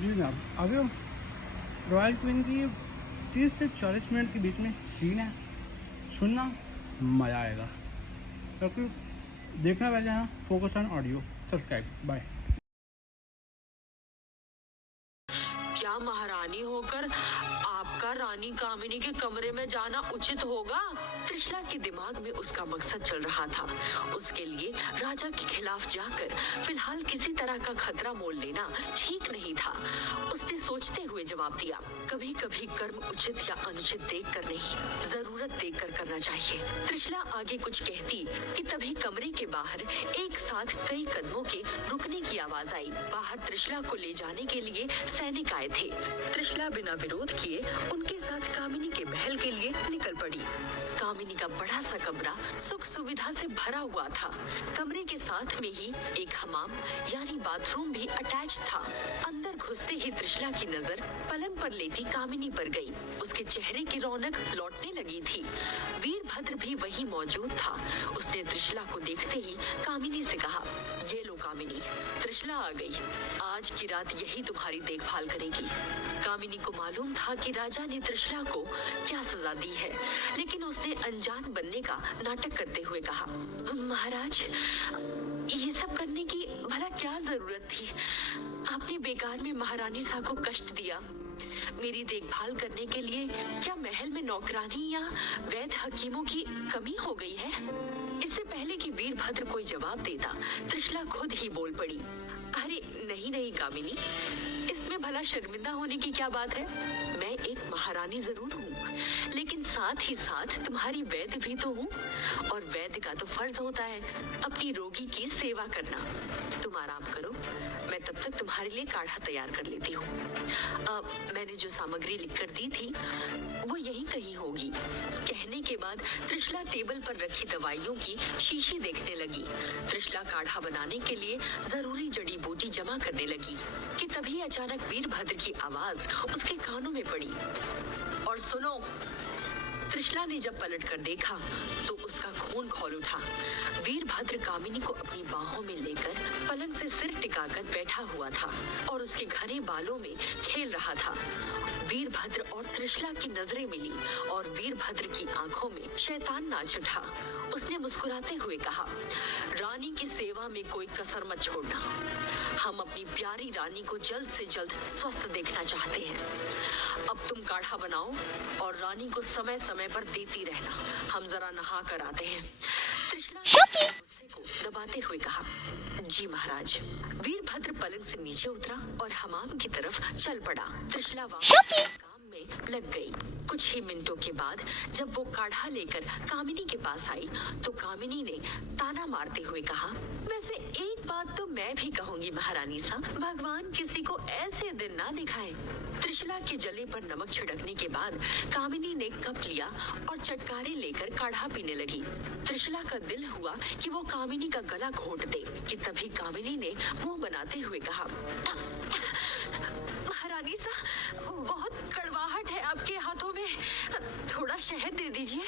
जी जनाब, अभी royal queen की 30 से 40 मिनट के बीच में सीन है, सुनना मज़ा आएगा। क्योंकि देखना पहले यहाँ फोकस ऑन ऑडियो। सब्सक्राइब बाय। क्या महारानी होकर आपका रानी कामिनी के कमरे में जाना उचित होगा? त्रिशला के दिमाग में उसका मकसद चल रहा था। उसके लिए राजा के खिलाफ जाकर फिलहाल किसी तरह का खतरा मोल लेना ठीक नहीं था। उसने सोचते हुए जवाब दिया, कभी कभी कर्म उचित या अनुचित देख कर नहीं, जरूरत देख कर करना चाहिए। त्रिशला आगे कुछ कहती कि तभी कमरे के बाहर एक साथ कई कदमों के रुकने की आवाज आई। बाहर त्रिशला को ले जाने के लिए सैनिक आए थे। त्रिशला बिना विरोध किए उनके साथ कामिनी के महल के लिए निकल पड़ी। कामिनी का बड़ा सा कमरा सुख सुविधा से भरा हुआ था। कमरे के साथ में ही एक हमाम यानी बाथरूम भी अटैच था। अंदर घुसते ही त्रिशला की नजर पलंग पर लेटी कामिनी पर गई। उसके चेहरे की रौनक लौटने लगी थी। वीरभद्र भी वहीं मौजूद था। उसने त्रिशला को देखते ही कामिनी से कहा, ये लो कामिनी, त्रिशला आ गई। आज की रात यही तुम्हारी देखभाल करेगी। कामिनी को मालूम था कि राजा ने त्रिशला को क्या सजा दी है, लेकिन उसने अनजान बनने का नाटक करते हुए कहा, महाराज, ये सब करने की भला क्या जरूरत थी? आपने बेकार में महारानी सा को कष्ट दिया। मेरी देखभाल करने के लिए क्या महल में नौकरानी या वैद्य हकीमों की कमी हो गई है? इससे पहले कि वीरभद्र कोई जवाब देता, त्रिशला खुद ही बोल पड़ी, अरे नहीं नहीं कामिनी, इसमें भला शर्मिंदा होने की क्या बात है? मैं एक महारानी जरूर हूँ, लेकिन साथ ही साथ तुम्हारी वैद्य भी तो हूँ, और वैद्य का तो फर्ज होता है अपनी रोगी की सेवा करना। तुम आराम करो, मैं तब तक तुम्हारे लिए काढ़ा तैयार कर लेती हूँ। मैंने जो सामग्री लिखकर दी थी वो यहीं कहीं होगी। कहने के बाद त्रिशला टेबल पर रखी दवाइयों की शीशी देखने लगी। त्रिशला काढ़ा बनाने के लिए जरूरी जड़ी बूटी जमा करने लगी कि तभी अचानक वीरभद्र की आवाज उसके कानों में पड़ी, और सुनो। त्रिशला ने जब पलट कर देखा तो उसका खून खौल उठा। वीरभद्र कामिनी को अपनी बाहों में लेकर पलंग से सिर टिकाकर बैठा हुआ था और उसके घने बालों में खेल रहा था। वीरभद्र और त्रिशला की नजरें मिली और वीरभद्र की आंखों में शैतान नाच उठा। उसने मुस्कुराते हुए कहा, रानी की सेवा में कोई कसर मत छोड़ना। हम अपनी प्यारी रानी को जल्द से जल्द स्वस्थ देखना चाहते हैं। अब तुम काढ़ा बनाओ और रानी को समय समय पर देती रहना। हम जरा नहा कर आते हैं। त्रिशला ने गुस्से को दबाते हुए कहा, जी महाराज। वीरभद्र पलंग से नीचे उतरा और हमाम की तरफ चल पड़ा। त्रिशला काम में लग गई। कुछ ही मिनटों के बाद जब वो काढ़ा लेकर कामिनी के पास आई तो कामिनी ने ताना मारते हुए कहा, वैसे एक बात तो मैं भी कहूंगी महारानी सा, भगवान किसी को ऐसे दिन ना दिखाए। त्रिशला के जले पर नमक छिड़कने के बाद कामिनी ने कप लिया और चटकारे लेकर काढ़ा पीने लगी। त्रिशला का दिल हुआ कि वो कामिनी का गला घोंट दे कि तभी कामिनी ने मुंह बनाते हुए कहा, महारानी सा, बहुत कड़वाहट है आपके हाथों में, थोड़ा शहद दे दीजिए।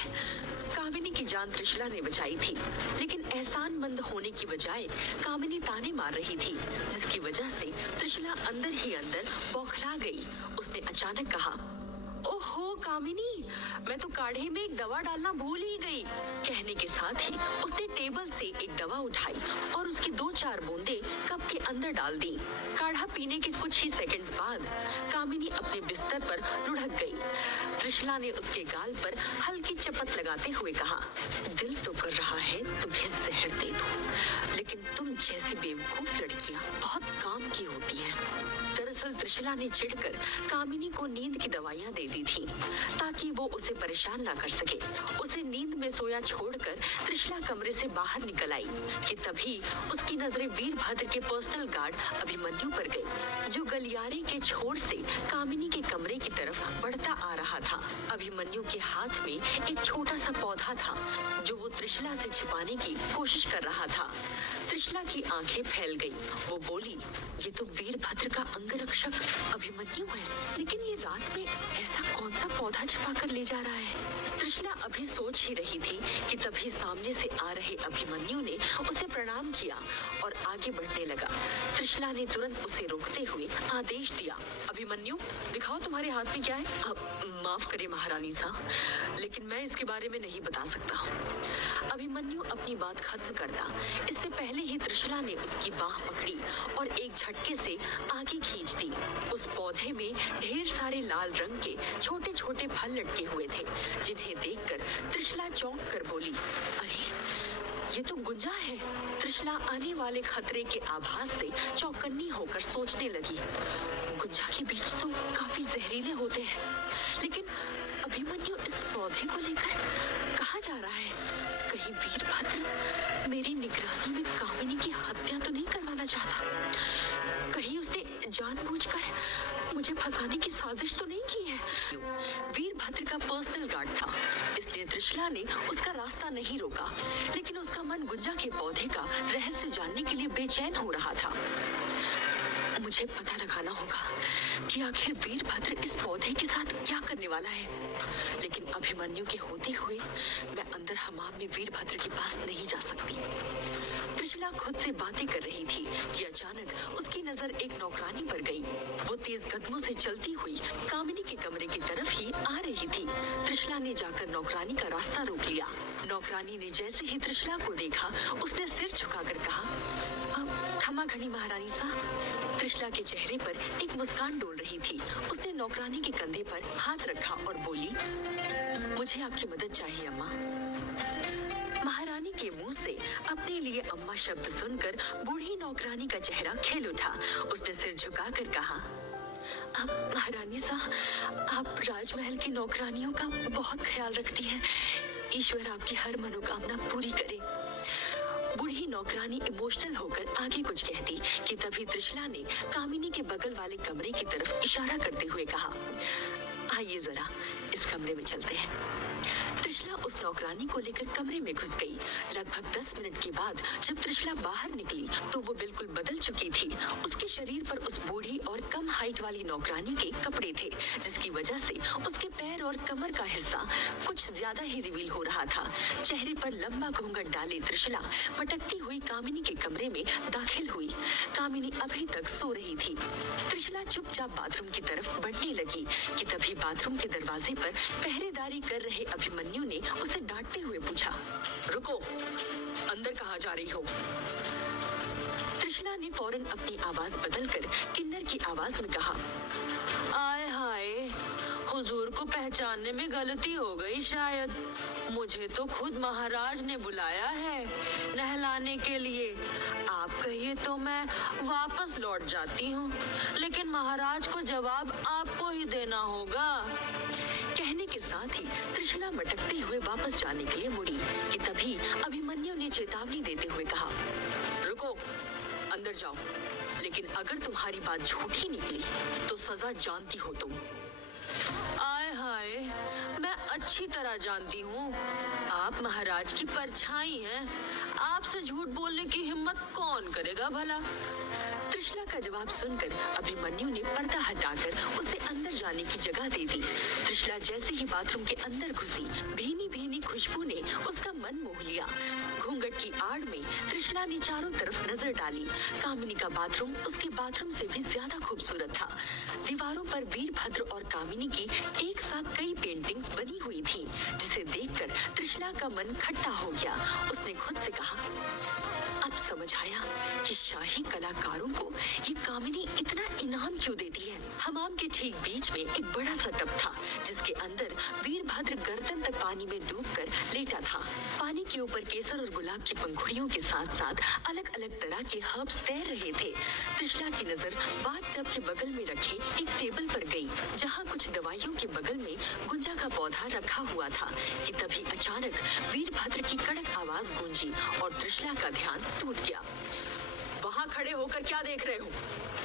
कामिनी की जान त्रिशला ने बचाई थी, लेकिन एहसानमंद होने की बजाय कामिनी ताने मार रही थी, जिसकी वजह से त्रिशला अंदर ही अंदर बौखला गई। उसने अचानक कहा, ओहो कामिनी, मैं तो काढ़े में एक दवा डालना भूल ही गई। कहने के साथ ही उसने टेबल से एक दवा उठाई और उसकी 2-4 बूंदे कप के अंदर डाल दी। काढ़ा पीने के कुछ ही सेकंड्स बाद कामिनी अपने बिस्तर पर लुढ़क गई। त्रिशला ने उसके गाल पर हल्की चपत लगाते हुए कहा, दिल तो कर रहा है तुम्हें जहर दे दूं, लेकिन तुम जैसी बेवकूफ लड़कियां बहुत काम की होती हैं। दरअसल त्रिशला ने चिढ़कर कामिनी को नींद की दवाइयां दे दी थी ताकि वो उसे परेशान ना कर सके। उसे नींद में सोया छोड़कर त्रिशला कमरे से बाहर निकल आई कि तभी उसकी नजरें वीरभद्र के पर्सनल गार्ड अभिमन्यु पर गई, जो गलियारे के छोर से कामिनी के कमरे की तरफ बढ़ता आ रहा था। अभिमन्यु के हाथ में एक छोटा सा पौधा था जो वो त्रिशला से छिपाने की कोशिश कर रहा था। त्रिशला की आंखें फैल गई। वो बोली, ये तो वीरभद्र का अंगरक्षक अभिमन्यु है, लेकिन ये रात में ऐसा कौन सा पौधा छिपा कर ले जा रहा है? त्रिशला अभी सोच ही रही थी कि तभी सामने से आ रहे अभिमन्यु ने उसे प्रणाम किया और आगे बढ़ने लगा। त्रिशला ने तुरंत उसे रोकते हुए आदेश दिया, अभिमन्यु, दिखाओ तुम्हारे हाथ में क्या है। माफ करिए महारानी साहब, लेकिन मैं इसके बारे में नहीं बता सकता। अभिमन्यु अपनी बात खत्म करता इससे पहले ही त्रिशला ने उसकी बाह पकड़ी और एक झटके से आगे खींच दी। उस पौधे में ढेर सारे लाल रंग के छोटे छोटे फल लटके हुए थे, जिन्हें देखकर त्रिशला चौंक कर बोली, अरे ये तो गुंजा है। त्रिशला आने वाले खतरे के आभास से चौकन्नी होकर सोचने लगी, गुंजा के बीज तो काफी जहरीले होते हैं, लेकिन अभिमन्यु इस पौधे को लेकर कहाँ जा रहा है? कहीं वीरभद्र मेरी निगरानी में कामिनी की हत्या तो नहीं करवाना चाहता? कहीं उसने जानबूझकर मुझे फंसाने की साजिश तो नहीं की है? वीरभद्र का पर्सनल गार्ड था, इसलिए त्रिशला ने उसका रास्ता नहीं रोका, लेकिन उसका मन गुंजा के पौधे का रहस्य जानने के लिए बेचैन हो रहा था। मुझे पता लगाना होगा कि आखिर वीरभद्र इस पौधे के साथ क्या करने वाला है, लेकिन अभिमन्यु के होते हुए मैं अंदर हमाम में वीरभद्र के पास नहीं जा सकती। त्रिशला खुद से बातें कर रही थी कि अचानक उसकी नजर एक नौकरानी पर गई। वो तेज कदमों से चलती हुई कामिनी के कमरे की तरफ ही आ रही थी। त्रिशला ने जाकर नौकरानी का रास्ता रोक लिया। नौकरानी ने जैसे ही त्रिशला को देखा, उसने सिर झुकाकर कहा, क्षमा घनी महारानी साहब। त्रिशला के चेहरे पर एक मुस्कान डोल रही थी। उसने नौकरानी के कंधे पर हाथ रखा और बोली, मुझे आपकी मदद चाहिए अम्मा। महारानी के मुंह से अपने लिए अम्मा शब्द सुनकर बूढ़ी नौकरानी का चेहरा खिल उठा। उसने सिर झुकाकर कहा, अब महारानी साहब, आप राजमहल की नौकरानियों का बहुत ख्याल रखती हैं। ईश्वर आपकी हर मनोकामना पूरी करे। बूढ़ी नौकरानी इमोशनल होकर आगे कुछ कहती कि तभी त्रिशला ने कामिनी के बगल वाले कमरे की तरफ इशारा करते हुए कहा, आइए जरा इस कमरे में चलते हैं। त्रिशला उस नौकरानी को लेकर कमरे में घुस गई। लगभग 10 मिनट के बाद जब त्रिशला बाहर निकली तो वो बिल्कुल बदल चुकी थी। उसके शरीर पर उस बूढ़ी और कम हाइट वाली नौकरानी के कपड़े थे, जिसकी वजह से उसके पैर और कमर का हिस्सा कुछ ज्यादा ही रिवील हो रहा था। चेहरे पर लंबा घूंघट डाले त्रिशला भटकती हुई कामिनी के कमरे में दाखिल हुई। कामिनी अभी तक सो रही थी। त्रिशला चुपचाप बाथरूम की तरफ बढ़ने लगी कि तभी बाथरूम के दरवाजे पर पहरेदारी कर रहे अभिमन्यु ने उसे डांटते हुए पूछा, रुको, अंदर कहाँ जा रही हो? त्रिशला ने फौरन अपनी आवाज बदलकर किन्नर की आवाज में कहा, आय हाय, हुजूर को पहचानने में गलती हो गई शायद। मुझे तो खुद महाराज ने बुलाया है नहलाने के लिए। आप कहिए तो मैं वापस लौट जाती हूँ, लेकिन महाराज को जवाब आपको ही देना होगा। कहने के साथ ही त्रिशला मटकते हुए वापस जाने के लिए मुड़ी कि तभी अभिमन्यु ने चेतावनी देते हुए कहा, रुको, अंदर जाओ, लेकिन अगर तुम्हारी बात झूठी निकली तो सजा जानती हो तुम। आय हाय, मैं अच्छी तरह जानती हूँ, आप महाराज की परछाई हैं। आपसे झूठ बोलने की हिम्मत कौन करेगा भला? त्रिशला का जवाब सुनकर अभिमन्यु ने पर्दा हटाकर उसे अंदर जाने की जगह दे दी। त्रिशला जैसे ही बाथरूम के अंदर घुसी, भीनी भीनी खुशबू ने उसका मन मोह लिया। घूंघट की आड़ में त्रिशला ने चारों तरफ नजर डाली। कामिनी का बाथरूम उसके बाथरूम से भी ज्यादा खूबसूरत था। दीवारों पर वीरभद्र और कामिनी की एक साथ कई पेंटिंग्स बनी हुई थी, जिसे देखकर त्रिशला का मन खट्टा हो गया। उसने खुद से कहा, अब समझ आया कि शाही कलाकारों को ये कामिनी इतना इनाम क्यों देती है। हमाम के ठीक बीच में एक बड़ा सा टब था, जिसके अंदर वीरभद्र गर्दन तक पानी में डूबकर लेटा था। पानी के ऊपर केसर और गुलाब की पंखुड़ियों के साथ साथ अलग अलग तरह के हर्ब्स तैर रहे थे। त्रिशला की नजर बाथ टब के बगल में रखे एक टेबल पर गई, जहाँ कुछ दवाइयों के बगल में गुंजा का पौधा रखा हुआ था कि तभी अचानक वीरभद्र की कड़क आवाज गूंजी और त्रिशला का ध्यान टूट गया। वहाँ खड़े होकर क्या देख रहे हो?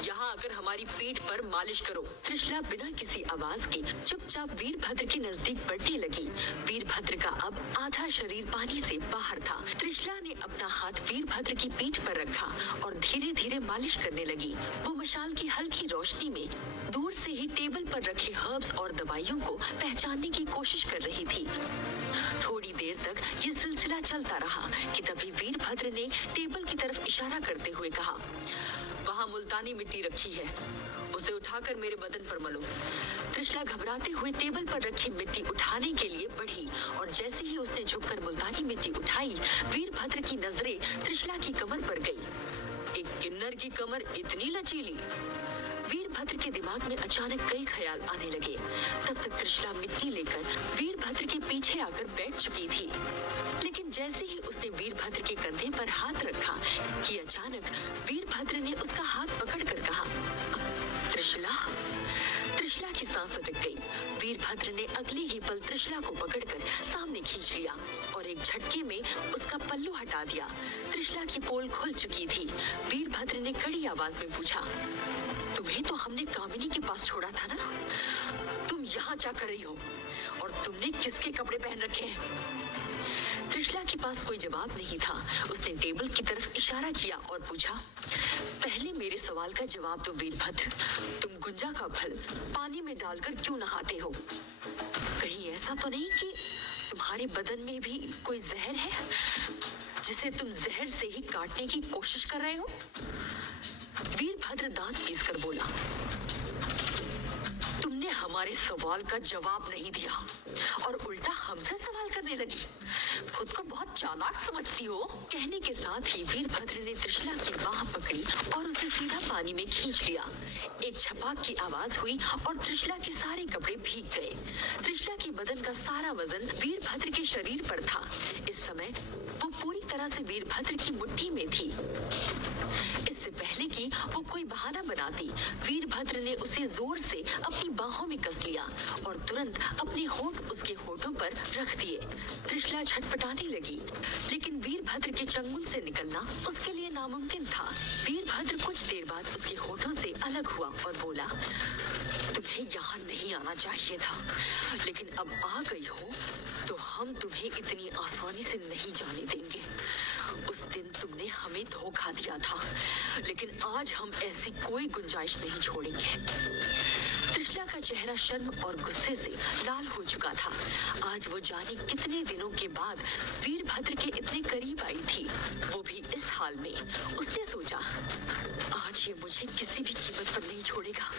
यहाँ आकर हमारी पीठ पर मालिश करो। त्रिशला बिना किसी आवाज के चुपचाप वीरभद्र के नजदीक बढ़ने लगी। वीरभद्र का अब आधा शरीर पानी से बाहर था। त्रिशला ने अपना हाथ वीरभद्र की पीठ पर रखा और धीरे धीरे मालिश करने लगी। वो मशाल की हल्की रोशनी में दूर से ही टेबल पर रखे हर्ब्स और दवाइयों को पहचानने की कोशिश कर रही थी। थोड़ी देर तक ये सिलसिला चलता रहा कि तभी वीरभद्र ने टेबल की तरफ इशारा करते हुए कहा, वहां मुल्तानी मिट्टी रखी है, उसे उठाकर मेरे बदन पर मलो। त्रिशला घबराते हुए टेबल पर रखी मिट्टी उठाने के लिए बढ़ी और जैसे ही उसने झुककर मुल्तानी मिट्टी उठाई, वीरभद्र की नजरें त्रिशला की कमर पर गई। एक किन्नर की कमर इतनी लचीली। वीरभद्र के दिमाग में अचानक कई ख्याल आने लगे। तब तक त्रिशला मिट्टी लेकर वीरभद्र के पीछे आकर बैठ चुकी थी, लेकिन जैसे ही उसने वीरभद्र के कंधे पर हाथ रखा कि अचानक वीरभद्र ने उसका हाथ पकड़कर कहा, त्रिशला। त्रिशला की सांस अटक गई। वीरभद्र ने अगले ही पल त्रिशला को पकड़कर सामने खींच लिया और एक झटके में उसका पल्लू हटा दिया। त्रिशला की पोल खुल चुकी थी। वीरभद्र ने कड़ी आवाज में पूछा, तुम्हें तो हमने कामिनी के पास छोड़ा था ना? तुम यहाँ क्या कर रही हो और तुमने किसके कपड़े पहन रखे हैं? त्रिशला के पास कोई जवाब नहीं था। उसने टेबल की तरफ इशारा किया और पूछा, पहले मेरे सवाल का जवाब दो वीरभद्र, तुम गुंजा का फल पानी में डालकर क्यों नहाते हो? कहीं ऐसा तो नहीं कि तुम्हारे बदन में भी कोई जहर है जिसे तुम जहर से ही काटने की कोशिश कर रहे हो? वीरभद्र दांत पीसकर बोला, तुमने हमारे सवाल का जवाब नहीं दिया और उल्टा हमसे सवाल करने लगी। खुद को बहुत चालाक समझती हो। कहने के साथ ही वीरभद्र ने त्रिशला की बाह पकड़ी और उसे सीधा पानी में खींच लिया। एक छपाक की आवाज हुई और त्रिशला के सारे कपड़े भीग गए। त्रिशला के बदन का सारा वजन वीरभद्र के शरीर पर था। इस समय वो पूरी तरह से वीरभद्र की मुट्ठी में थी। इससे पहले कि वो कोई बहाना बनाती, वीरभद्र ने उसे जोर से अपनी बाहों में कस लिया और तुरंत अपने होंठ उसके होठों पर रख दिए। त्रिशला छटपटाने लगी, लेकिन वीरभद्र के चंगुल से निकलना उसके लिए नामुमकिन था। वीरभद्र कुछ देर बाद उसके होठों से अलग हुआ और बोला, तुम्हें यहाँ नहीं आना चाहिए था, लेकिन अब आ गई हो तो हम तुम्हें इतनी आसानी से नहीं जाने देंगे। उस दिन तुमने हमें धोखा दिया था, लेकिन आज हम ऐसी कोई गुंजाइश नहीं छोड़ेंगे। त्रिशला का चेहरा शर्म और गुस्से से लाल हो चुका था। आज वो जाने कितने दिनों के बाद वीरभद्र के इतने करीब आई थी, वो भी इस हाल में। उसने सोचा, आज ये मुझे किसी भी कीमत पर नहीं छोड़ेगा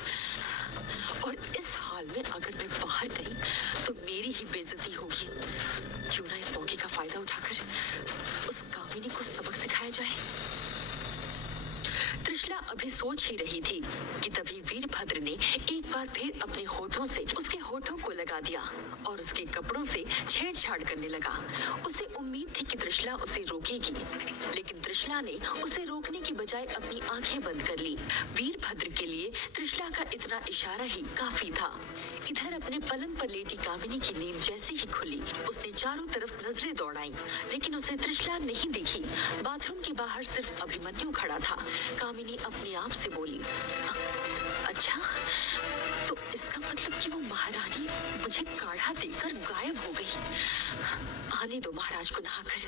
और इस हाल में अगर मैं बाहर गई तो मेरी ही बेइज्जती होगी। क्यों ना इस मौके का फायदा उठाकर उस कामिनी को सबक सिखाया जाए। त्रिशला अभी सोच ही रही थी कि तभी वीरभद्र ने एक बार फिर अपने होठों से उसके होठों को लगा दिया और उसके कपड़ों से छेड़छाड़ करने लगा। उसे उम्मीद थी कि त्रिशला उसे रोकेगी, लेकिन त्रिशला ने उसे रोकने की बजाय अपनी आंखें बंद कर ली। वीरभद्र के लिए त्रिशला का इतना इशारा ही काफी था। इधर अपने पलंग पर लेटी कामिनी की नींद जैसे ही खुली, उसने चारों तरफ नजरें दौड़ाई, लेकिन उसे त्रिशला नहीं दिखी। बाथरूम के बाहर सिर्फ अभिमन्यु खड़ा था। कामिनी अपने आप से बोली, अच्छा, तो इसका मतलब कि वो महारानी मुझे काढ़ा देकर गायब हो गई। आने दो महाराज को नहाकर,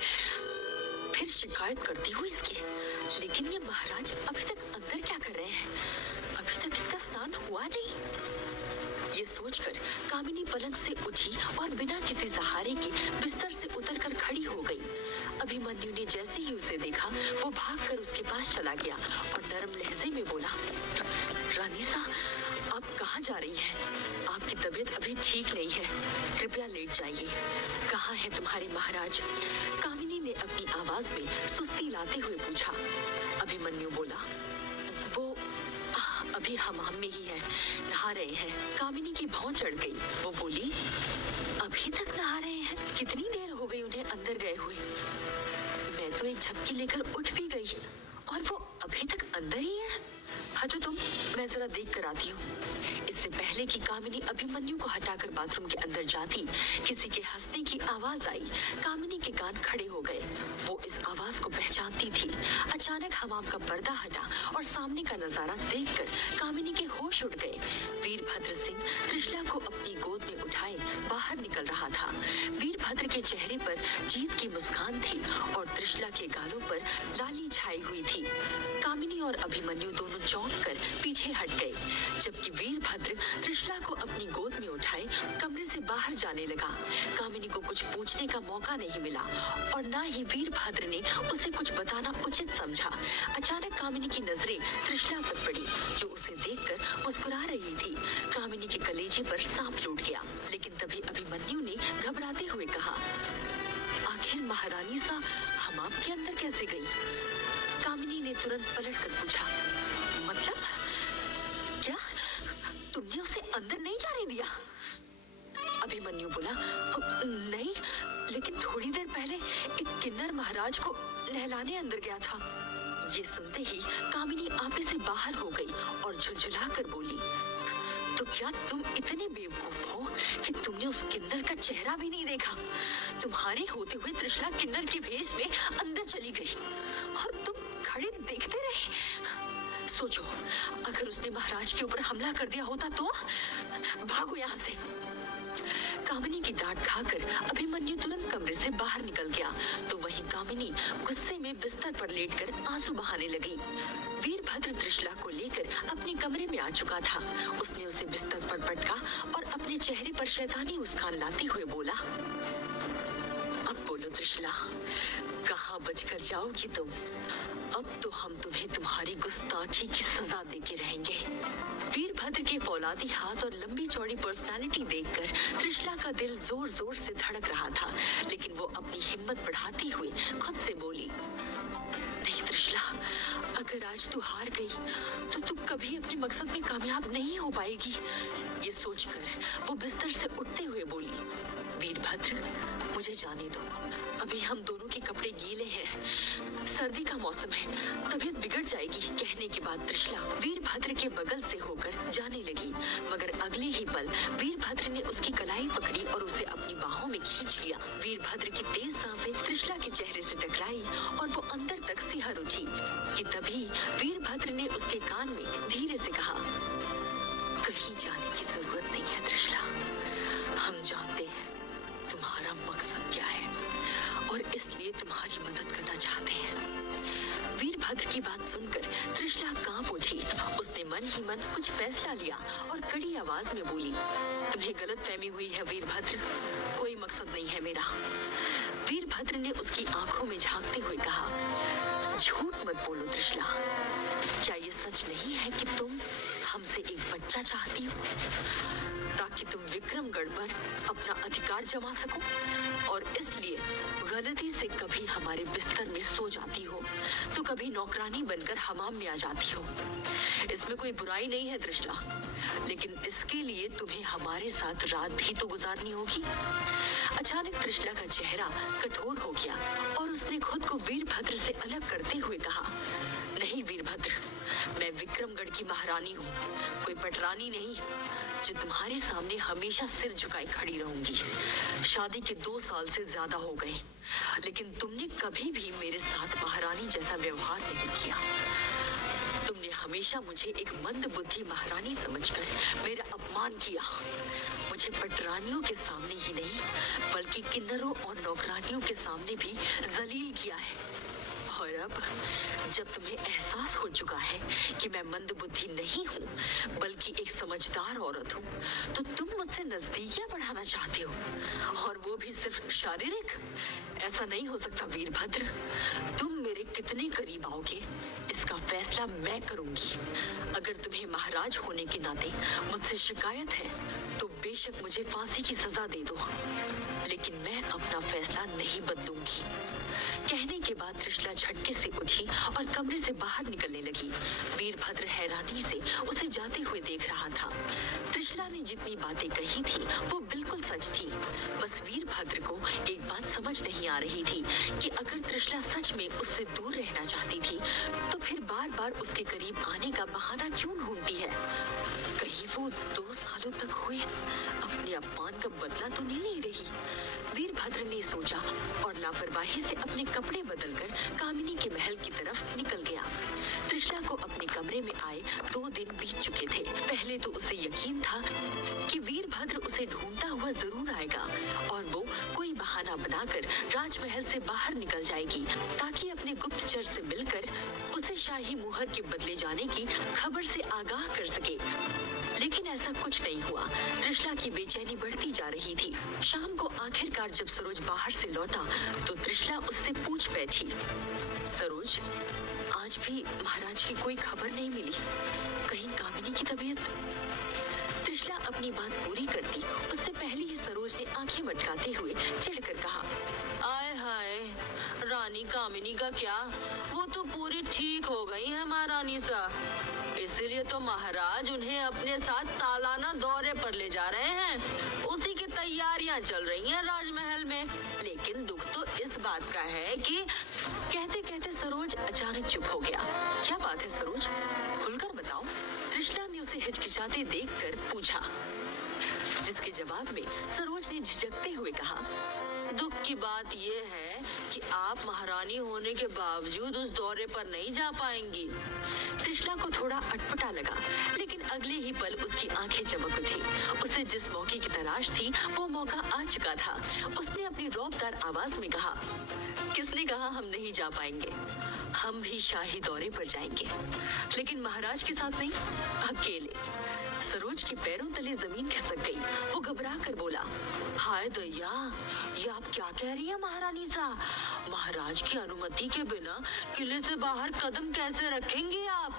फिर शिकायत करती हूँ इसकी। लेकिन ये महाराज अभी तक अंदर क्या कर रहे हैं? अभी तक इनका स्नान हुआ नहीं। ये सोचकर कामिनी पलंग से उठी और बिना किसी सहारे के बिस्तर से उतरकर खड़ी हो गई। अभिमन्यु ने जैसे ही उसे देखा, वो भागकर उसके पास चला गया और नरम लहजे में बोला, रानी सा, आप कहाँ जा रही हैं? आपकी तबीयत अभी ठीक नहीं है, कृपया लेट जाइए। कहाँ है तुम्हारे महाराज? कामिनी ने अपनी आवाज में सुस्ती लाते हुए पूछा। अभिमन्यु बोला, वो अभी हमाम में ही है, नहा रहे हैं। कामिनी की भौं चढ़ गई। वो बोली, अभी तक नहा रहे हैं? कितनी देर हो गई उन्हें अंदर गए हुए? मैं तो एक झपकी लेकर उठ भी गई और वो अभी तक अंदर ही है। हटो तुम, मैं जरा देख कर आती हूँ। इससे पहले कि कामिनी अभिमन्यु को हटाकर बाथरूम के अंदर जाती, किसी के हंसने की आवाज आई। कामिनी के कान खड़े हो गए। वो इस आवाज को पहचानती थी। अचानक हमाम का पर्दा हटा और सामने का नजारा देखकर कामिनी के होश उड़ गए। वीरभद्र सिंह त्रिशला को अपनी गोद में उठाए बाहर निकल रहा था। वीरभद्र के चेहरे पर जीत की मुस्कान थी और त्रिशला के गालों पर लाली छाई हुई थी। कामिनी और अभिमन्यु दोनों चौंक कर पीछे हट गए, जबकि वीरभद्र त्रिशला को अपनी गोद में उठाए कमरे से बाहर जाने लगा। कामिनी को कुछ पूछने का मौका नहीं मिला और न ही वीरभद्र ने उसे कुछ बताना उचित समझा। अचानक कामिनी की नजरें त्रिशला पर पड़ी, जो उसे देखकर मुस्कुरा रही थी। कामिनी के कलेजे पर सांप लूट गया, लेकिन तभी अभिमन्यु ने घबराते हुए कहा, आखिर महारानी सा हम आपके अंदर कैसे गई? कामिनी ने तुरंत पलटकर पूछा, मतलब क्या तुमने उसे अंदर नहीं जाने दिया? अभिमन्यु बोला, नहीं, लेकिन थोड़ी देर पहले एक किन्नर महाराज को नहलाने अंदर गया था। ये सुनते ही कामिनी आपे से बाहर हो गई और झुलझुला कर बोली, तो क्या तुम इतने बेवकूफ हो कि तुमने उस किन्नर का चेहरा भी नहीं देखा? तुम्हारे होते हुए त्रिशला किन्नर के भेष में अंदर चली गई और तुम खड़े देखते रहे। सोचो, अगर उसने महाराज के ऊपर हमला कर दिया होता तो? भागो यहाँ से। कामिनी की डांट खाकर अभिमन्यु तुरंत कमरे से बाहर निकल गया, तो वहीं कामिनी गुस्से में बिस्तर पर लेटकर आंसू बहाने लगी। वीरभद्र त्रिशला को लेकर अपने कमरे में आ चुका था। उसने उसे बिस्तर पर पटका और अपने चेहरे पर शैतानी मुस्कान लाते हुए बोला, अब बोलो त्रिशला, कहाँ बचकर जाओगी तुम? अब तो हम तुम्हें तुम्हारी गुस्ताखी की सजा देके रहेंगे। वीरभद्र के फौलादी हाथ और लंबी चौड़ी पर्सनालिटी देखकर त्रिशला का दिल जोर जोर से धड़क रहा था, लेकिन वो अपनी हिम्मत बढ़ाती हुई खुद से बोली, नहीं त्रिशला, अगर आज तू हार गई तो तू कभी अपने मकसद में कामयाब नहीं हो पाएगी। ये सोचकर वो बिस्तर से उठते हुए बोली, वीरभद्र, मुझे जाने दो, अभी हम दोनों के कपड़े गीले हैं, सर्दी का मौसम है, तबीयत बिगड़ जाएगी। कहने के बाद त्रिशला वीरभद्र के बगल से होकर जाने लगी, मगर अगले ही पल वीरभद्र ने उसकी कलाई पकड़ी और उसे अपनी बाहों में खींच लिया। वीरभद्र की तेज सांसें त्रिशला के चेहरे से टकराई और वो अंदर तक सिहर उठी कि तभी वीरभद्र ने उसके कान में धीरे से कहा, कहीं जाने की जरूरत नहीं है त्रिशला, हम जानते हैं तुम्हारा मकसद क्या है और इसलिए तुम्हारी मदद करना चाहते हैं। वीरभद्र की बात सुनकर त्रिशला कांप उठी। उसने मन ही मन कुछ फैसला लिया और कड़ी आवाज में बोली, तुम्हें गलतफहमी हुई है वीरभद्र, कोई मकसद नहीं है मेरा। वीरभद्र ने उसकी आंखों में झांकते हुए कहा, झूठ मत बोलो त्रिशला, क्या ये सच नहीं है कि तुम हमसे एक बच्चा चाहती हो ताकि तुम विक्रमगढ़ पर अपना अधिकार जमा सको और इसलिए गलती से कभी हमारे बिस्तर में सो जाती हो तो कभी नौकरानी बनकर हमाम में आ जाती हो? इसमें कोई बुराई नहीं है त्रिशला, लेकिन इसके लिए तुम्हें हमारे साथ रात भी तो गुजारनी होगी। अचानक त्रिशला का चेहरा कठोर हो गया और उसने खुद को वीरभद्र से अलग करते हुए कहा, नहीं वीरभद्र, मैं विक्रमगढ़ की महारानी हूँ, कोई पटरानी नहीं जो तुम्हारे सामने हमेशा सिर झुकाए खड़ी रहूंगी। शादी के 2 साल से ज्यादा हो गए, लेकिन तुमने कभी भी मेरे साथ महारानी जैसा व्यवहार नहीं किया। तुमने हमेशा मुझे एक मंदबुद्धि महारानी समझकर मेरा अपमान किया। मुझे पटरानियों के सामने ही नहीं बल्कि किन्नरों और नौकरानियों के सामने भी जलील किया है। और अब जब तुम्हें एहसास हो चुका है कि मैं मंदबुद्धि नहीं हूँ बल्कि एक समझदार औरत हूँ, तो तुम मुझसे नजदीकियां बढ़ाना चाहते हो, और वो भी सिर्फ शारीरिक। ऐसा नहीं हो सकता वीरभद्र, तुम मेरे कितने करीब आओगे इसका फैसला मैं करूंगी। अगर तुम्हें महाराज होने के नाते मुझसे शिकायत है तो बेशक मुझे फांसी की सजा दे दो, लेकिन मैं अपना फैसला नहीं बदलूंगी। कहने के बाद त्रिशला झटके से उठी और कमरे से बाहर निकलने लगी। वीरभद्र हैरानी से उसे जाते हुए देख रहा था। त्रिशला ने जितनी बातें कही थी वो बिल्कुल सच थी, बस वीरभद्र को एक बात समझ नहीं आ रही थी कि अगर त्रिशला सच में उससे दूर रहना चाहती थी तो फिर बार बार उसके करीब आने का बहाना क्यों ढूंढती है? कहीं वो 2 सालों तक हुए अपने अपमान का बदला तो नहीं ले रही? वीरभद्र ने सोचा और लापरवाही से अपने कपड़े बदलकर कामिनी के महल की तरफ निकल गया। त्रिशला को अपने कमरे में आए 2 दिन बीत चुके थे। पहले तो उसे यकीन था कि वीरभद्र उसे ढूंढता हुआ जरूर आएगा और वो कोई बहाना बनाकर राजमहल से बाहर निकल जाएगी ताकि अपने गुप्तचर से मिलकर उसे शाही मुहर के बदले जाने की खबर से आगाह कर सके। लेकिन ऐसा कुछ नहीं हुआ। त्रिशला की बेचैनी बढ़ती जा रही थी। शाम को आखिरकार जब सरोज बाहर से लौटा तो त्रिशला उससे पूछ बैठी, सरोज, आज भी महाराज की कोई खबर नहीं मिली? कहीं कामिनी की तबीयत? त्रिशला अपनी बात पूरी करती उससे पहले ही सरोज ने आंखें मटकाते हुए चिढ़कर कहा, आय हाय, रानी कामिनी का क्या, वो तो पूरी ठीक हो गई है महारानी सा। इसीलिए तो महाराज उन्हें अपने साथ सालाना दौरे पर ले जा रहे हैं। उसी की तैयारियां चल रही हैं राजमहल में। लेकिन दुख तो इस बात का है कि कहते कहते सरोज अचानक चुप हो गया। क्या बात है सरोज, खुलकर बताओ, त्रिशला ने उसे हिचकिचाते देखकर पूछा। जिसके जवाब में सरोज ने झिझकते हुए कहा, दुख की बात यह है कि आप महारानी होने के बावजूद उस दौरे पर नहीं जा पाएंगी। त्रिशला को थोड़ा अटपटा लगा, लेकिन अगले ही पल उसकी आंखें चमक उठी। उसे जिस मौके की तलाश थी वो मौका आ चुका था। उसने अपनी रौबदार आवाज में कहा, किसने कहा हम नहीं जा पाएंगे? हम भी शाही दौरे पर जाएंगे, लेकिन महाराज के साथ नहीं, अकेले। सरोज के पैरों तले जमीन खिसक गई। वो घबरा कर बोला, हाय दैया, ये आप क्या कह रही हैं महारानी सा? महाराज की अनुमति के बिना किले से बाहर कदम कैसे रखेंगी आप?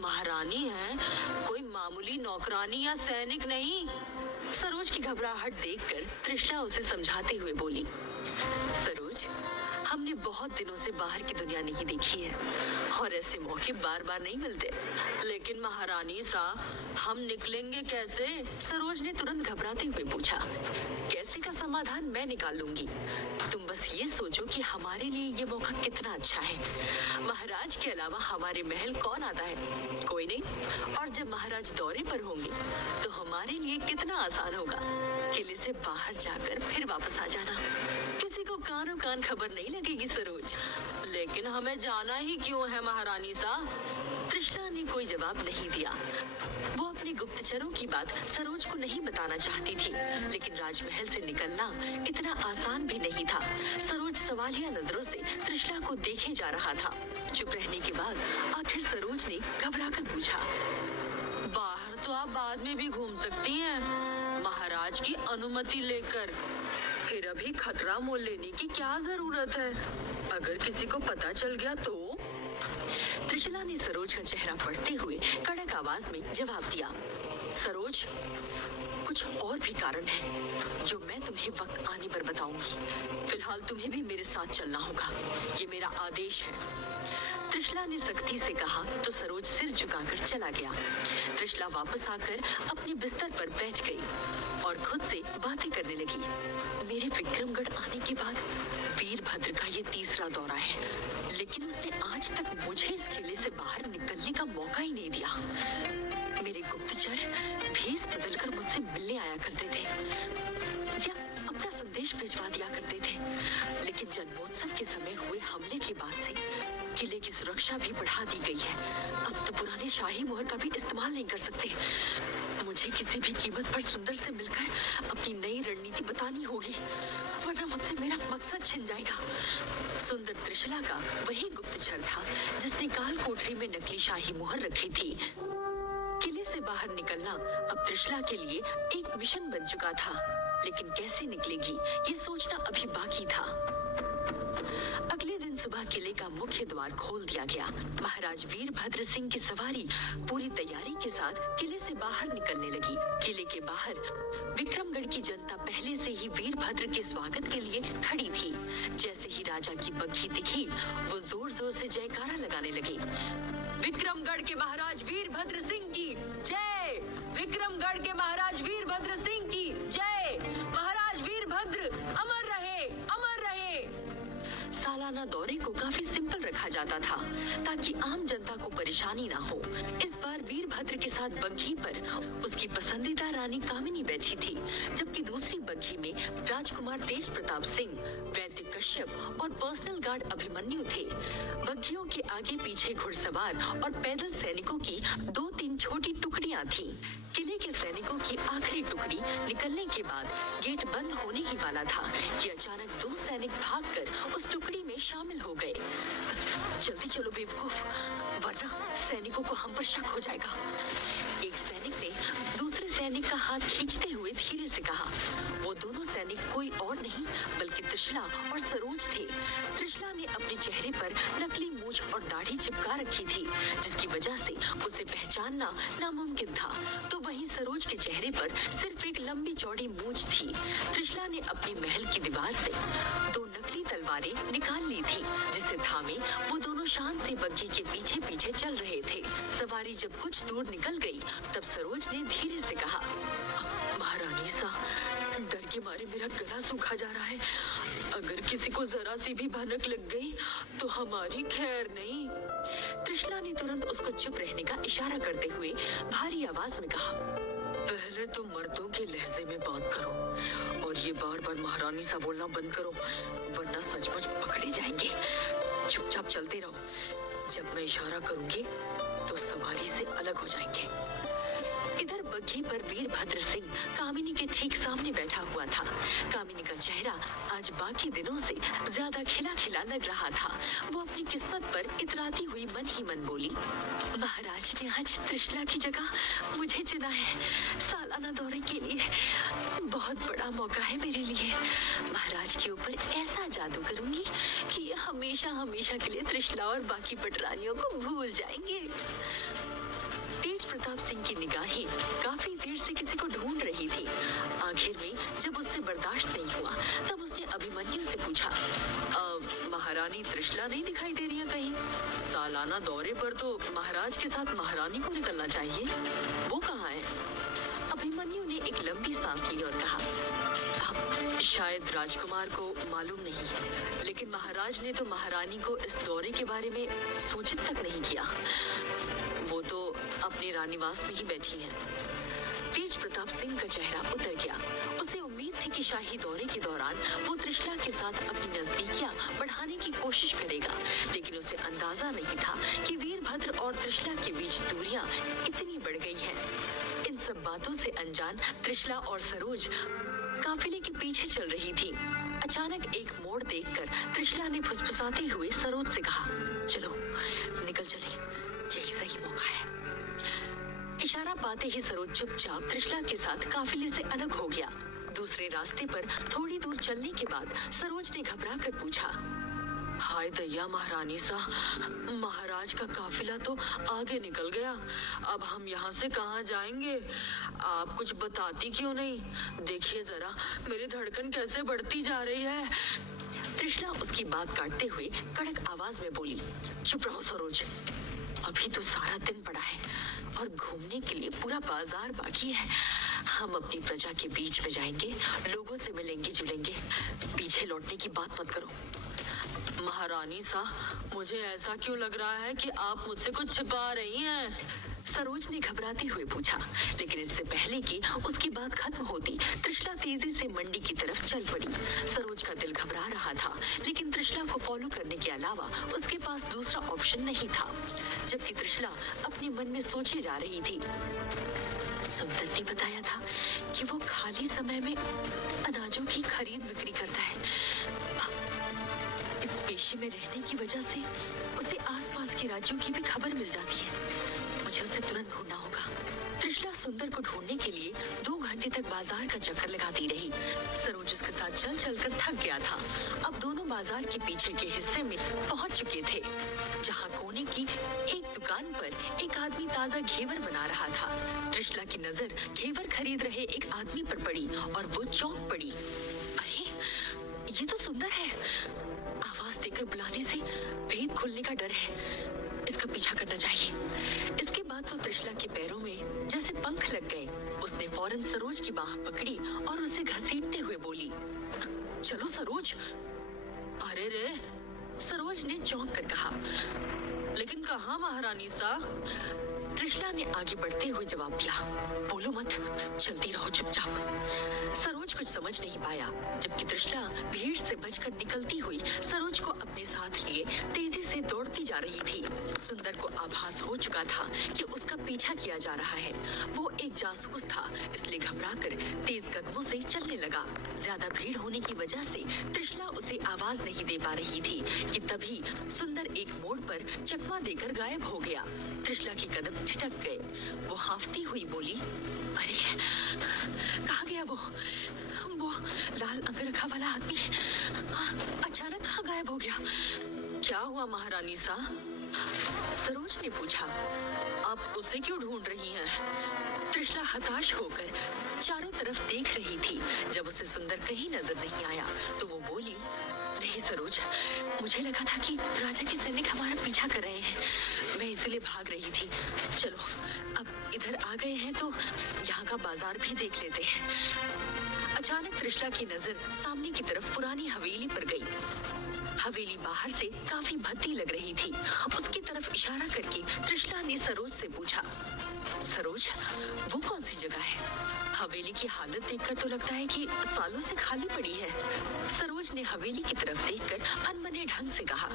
महारानी हैं, कोई मामूली नौकरानी या सैनिक नहीं। सरोज की घबराहट देखकर त्रिशला उसे समझाते हुए बोली, सरोज, हमने बहुत दिनों से बाहर की दुनिया नहीं देखी है और ऐसे मौके बार बार नहीं मिलते। लेकिन महारानी सा, हम निकलेंगे कैसे? सरोज ने तुरंत घबराते हुए पूछा। कैसे का समाधान मैं निकाल लूंगी। तुम बस ये सोचो कि हमारे लिए ये मौका कितना अच्छा है। महाराज के अलावा हमारे महल कौन आता है? कोई नहीं। और जब महाराज दौरे पर होंगे तो हमारे लिए कितना आसान होगा किले से बाहर जाकर फिर वापस आ जाना। किसी को कानों कान खबर नहीं लगेगी सरोज। लेकिन हमें जाना ही क्यों है महारानी सा? त्रिशला ने कोई जवाब नहीं दिया। वो अपने गुप्तचरों की बात सरोज को नहीं बताना चाहती थी, लेकिन राजमहल से निकलना इतना आसान भी नहीं था। सरोज सवालिया नजरों से त्रिशला को देखे जा रहा था। चुप रहने के बाद आखिर सरोज ने घबराकर पूछा, बाहर तो आप बाद में भी घूम सकती हैं, महाराज की अनुमति लेकर। फिर अभी खतरा मोल लेने की क्या जरूरत है? अगर किसी को पता चल गया तो? त्रिशला ने सरोज का चेहरा पढ़ते हुए कड़क आवाज में जवाब दिया, सरोज, कुछ और भी कारण है जो मैं तुम्हें वक्त आने पर बताऊंगी। फिलहाल तुम्हें भी मेरे साथ चलना होगा, ये मेरा आदेश है। त्रिशला ने सख्ती से कहा तो सरोज सिर झुकाकर चला गया। त्रिशला वापस आकर अपने बिस्तर पर बैठ गई और खुद से बातें करने लगी। मेरे विक्रमगढ़ आने के बाद वीरभद्र का ये तीसरा दौरा है, लेकिन उसने आज तक मुझे इस किले से बाहर निकलने का मौका ही नहीं दिया। मेरे गुप्तचर भेष बदलकर मुझसे मिलने आया करते थे या अपना संदेश भिजवा दिया करते थे, लेकिन जन्मोत्सव के समय हुए हमले के बाद से किले की सुरक्षा भी बढ़ा दी गई है। अब तो पुराने शाही मोहर का भी इस्तेमाल नहीं कर सकते। मुझे किसी भी कीमत पर सुंदर से मिलकर अपनी नई रणनीति बतानी होगी, वरना मुझसे मेरा मकसद छिन जाएगा। सुंदर त्रिशला का वही गुप्तचर था जिसने काल कोठरी में नकली शाही मोहर रखी थी। किले से बाहर निकलना अब त्रिशला के लिए एक मिशन बन चुका था, लेकिन कैसे निकलेगी ये सोचना अभी बाकी था। अगले दिन सुबह किले का मुख्य द्वार खोल दिया गया। महाराज वीरभद्र सिंह की सवारी पूरी तैयारी के साथ किले से बाहर निकलने लगी। किले के बाहर विक्रमगढ़ की जनता पहले से ही वीरभद्र के स्वागत के लिए खड़ी थी। जैसे ही राजा की बग्घी दिखी, वो जोर जोर से जयकारा लगाने लगे। विक्रमगढ़ के महाराज वीरभद्र सिंह की जय! विक्रमगढ़ के महाराज वीरभद्र सिंह की जय! महाराज वीरभद्र अमर रहे, अमर रहे। सालाना दौरे को काफी सिंपल रखा जाता था ताकि आम जनता को परेशानी ना हो। इस बार वीरभद्र के साथ बग्घी पर उसकी पसंदीदा रानी कामिनी बैठी थी, जबकि दूसरी बग्घी में राजकुमार तेज प्रताप सिंह, वैद्य कश्यप और पर्सनल गार्ड अभिमन्यु थे। बग्घियों के आगे पीछे घुड़सवार और पैदल सैनिकों की 2-3 छोटी टुकड़ियां थीं। किले के सैनिकों की आखिरी टुकड़ी निकलने के बाद गेट बंद होने ही वाला था कि अचानक 2 सैनिक भागकर उस टुकड़ी में शामिल हो गए। जल्दी चलो बेवकूफ, वरना सैनिकों को हम पर शक हो जाएगा। एक सैनिक ने दूसरे सैनिक का हाथ खींचते हुए धीरे से कहा। वो दोनों सैनिक कोई और नहीं बल्कि त्रिशला और सरोज थे। त्रिशला ने अपने चेहरे पर नकली मूंछ और दाढ़ी चिपका रखी थी, जिसकी वजह से उसे पहचानना नामुमकिन था। तो वहीं सरोज के चेहरे पर सिर्फ एक लंबी चौड़ी मूंछ थी। त्रिशला ने अपनी महल की दीवार से 2 नकली तलवारें निकाल ली थी, जिसे थामे वो दोनों शान से बग्घी के पीछे पीछे चल रहे थे। सवारी जब कुछ दूर निकल गई, तब सरोज ने धीरे से कहा, महारानी सा, डर के मारे मेरा गला सूखा जा रहा है। अगर किसी को जरा सी भी भनक लग गई तो हमारी खैर नहीं। त्रिशला ने तुरंत उसको चुप रहने का इशारा करते हुए भारी आवाज में कहा, पहले तो मर्दों के लहजे में बात करो और ये बार बार महारानी सा बोलना बंद करो, वरना सचमुच पकड़े जाएंगे। चुपचाप चलते रहो। जब मैं इशारा करूंगी तो सवारी से अलग हो जाएंगे। इधर बग्घी पर वीरभद्र सिंह कामिनी के ठीक सामने बैठा हुआ था। कामिनी का चेहरा आज बाकी दिनों से ज्यादा खिला खिला लग रहा था। वो अपनी किस्मत पर इतराती हुई मन ही मन बोली, महाराज ने आज त्रिशला की जगह मुझे चुना है सालाना दौरे के लिए। बहुत बड़ा मौका है मेरे लिए। महाराज के ऊपर ऐसा जादू करूंगी कि ये हमेशा हमेशा के लिए त्रिशला और बाकी पटरानियों को भूल जाएंगे। तेज प्रताप सिंह की निगाहें काफी देर से किसी को ढूंढ रही थी। आखिर में जब उससे बर्दाश्त नहीं हुआ, तब उसने अभिमन्यु से पूछा, महारानी त्रिशला नहीं दिखाई दे रही है कहीं? सालाना दौरे पर तो महाराज के साथ महारानी को निकलना चाहिए, वो कहाँ है? अभिमन्यु ने एक लंबी सांस ली और कहा, शायद राजकुमार को मालूम नहीं, लेकिन महाराज ने तो महारानी को इस दौरे के बारे में सूचित तक नहीं किया। वो तो अपने रानीवास में ही बैठी हैं। तेज प्रताप सिंह का चेहरा उतर गया। उसे उम्मीद थी कि शाही दौरे के दौरान वो त्रिशला के साथ अपनी नजदीकियां बढ़ाने की कोशिश करेगा, लेकिन उसे अंदाजा नहीं था कि वीरभद्र और त्रिशला के बीच दूरियां इतनी बढ़ गई हैं। इन सब बातों से अनजान त्रिशला और सरोज काफिले के पीछे चल रही थी। अचानक एक मोड़ देखकर त्रिशला ने फुसफुसाते हुए सरोज से कहा, चलो निकल चले, यही सही मौका है। इशारा पाते ही सरोज चुपचाप त्रिशला के साथ काफिले से अलग हो गया। दूसरे रास्ते पर थोड़ी दूर चलने के बाद सरोज ने घबरा कर पूछा, हाय दैया महारानी सा, महाराज का काफिला तो आगे निकल गया। अब हम यहाँ से कहाँ जाएंगे? आप कुछ बताती क्यों नहीं? देखिए जरा मेरी धड़कन कैसे बढ़ती जा रही है। त्रिशला उसकी बात काटते हुए कड़क आवाज में बोली, चुप रहो सरोज, अभी तो सारा दिन पड़ा है और घूमने के लिए पूरा बाजार बाकी है। हम अपनी प्रजा के बीच में जाएंगे, लोगों से मिलेंगे जुलेंगे, पीछे लौटने की बात मत करो। महारानी सा, मुझे ऐसा क्यों लग रहा है कि आप मुझसे कुछ छिपा रही हैं? सरोज ने घबराते हुए पूछा, लेकिन इससे पहले कि उसकी बात खत्म होती, त्रिशला तेजी से मंडी की तरफ चल पड़ी। सरोज का दिल घबरा रहा था, लेकिन त्रिशला को फॉलो करने के अलावा उसके पास दूसरा ऑप्शन नहीं था। जबकि त्रिशला अपने मन में सोचे जा रही थी, सुंदर ने बताया था कि वो खाली समय में अनाजों की खरीद बिक्री करता है। इस पेशे में रहने की वजह से उसे आसपास के राज्यों की भी खबर मिल जाती है। मुझे उसे तुरंत ढूंढना होगा। त्रिशला सुंदर को ढूंढने के लिए 2 घंटे तक बाजार का चक्कर लगाती रही। सरोज उसके साथ चल चलकर थक गया था। अब दोनों बाजार के पीछे के हिस्से में पहुंच चुके थे, जहां कोने की एक दुकान पर एक आदमी ताजा घेवर बना रहा था। त्रिशला की नजर घेवर खरीद रहे एक आदमी पर पड़ी और वो चौंक पड़ी। अरे ये तो सुंदर है। आवाज देकर बुलाने से भेद खुलने का डर है, इसका पीछा करना चाहिए। इसके बाद तो त्रिशला के पैरों में जैसे पंख लग गए। उसने फौरन सरोज की बाह पकड़ी और उसे घसीटते हुए बोली, चलो सरोज। अरे रे, सरोज ने चौंक कर कहा, लेकिन कहाँ महारानी सा? त्रिशला ने आगे बढ़ते हुए जवाब दिया, बोलो मत, चलती रहो चुपचाप। सरोज कुछ समझ नहीं पाया, जबकि त्रिशला भीड़ से बचकर निकलती हुई सरोज को अपने साथ लिए तेजी से दौड़ती जा रही थी। सुंदर को आभास हो चुका था कि उसका पीछा किया जा रहा है। वो एक जासूस था, इसलिए घबराकर तेज कदमों से चलने लगा। ज्यादा भीड़ होने की वजह से त्रिशला उसे आवाज नहीं दे पा रही थी कि तभी सुंदर एक मोड़ पर चकमा देकर गायब हो गया। त्रिशला के कदम ठिठक गए। वो हांफती हुई बोली, अरे कहाँ गया वो लाल अंगरखा वाला आदमी अचानक कहाँ गायब हो गया? क्या हुआ महारानी सा? सरोज ने पूछा। आप उसे क्यों ढूंढ रही हैं? त्रिशला हताश होकर चारों तरफ देख रही थी। जब उसे सुंदर कहीं नजर नहीं आया तो वो बोली, नहीं सरोज, मुझे लगा था कि राजा के सैनिक हमारा पीछा कर रहे हैं, मैं इसलिए भाग रही थी। चलो अब इधर आ गए हैं तो यहाँ का बाजार भी देख लेते हैं। अचानक त्रिशला की नजर सामने की तरफ पुरानी हवेली पर गई। हवेली बाहर से काफी भद्दी लग रही थी। उसकी तरफ इशारा करके त्रिशला ने सरोज से पूछा, सरोज, वो कौन सी जगह है? हवेली की हालत देखकर तो लगता है कि सालों से खाली पड़ी है। सरोज ने हवेली की तरफ देखकर अनमने ढंग से कहा,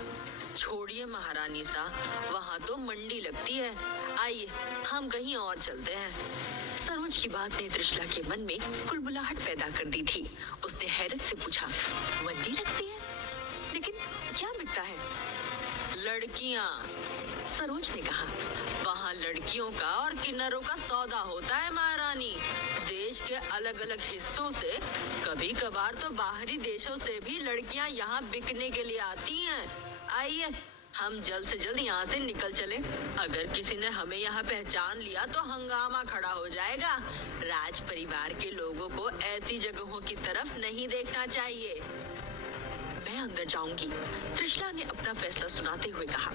छोड़िए महारानी सा, वहाँ तो मंडी लगती है, आइए हम कहीं और चलते हैं। सरोज की बात ने त्रिशला के मन में कुलबुलाहट पैदा कर दी थी। उसने हैरत से पूछा, मंडी लगती है? लेकिन क्या बिकता है? लड़कियाँ, सरोज ने कहा। वहाँ लड़कियों का और किन्नरों का सौदा होता है महारानी। देश के अलग अलग हिस्सों से, कभी कभार तो बाहरी देशों से भी लड़कियाँ यहाँ बिकने के लिए आती हैं। आइए हम जल्द से जल्द यहाँ से निकल चले। अगर किसी ने हमें यहाँ पहचान लिया तो हंगामा खड़ा हो जाएगा। राज परिवार के लोगों को ऐसी जगहों की तरफ नहीं देखना चाहिए। मैं अंदर जाऊंगी, त्रिशला ने अपना फैसला सुनाते हुए कहा।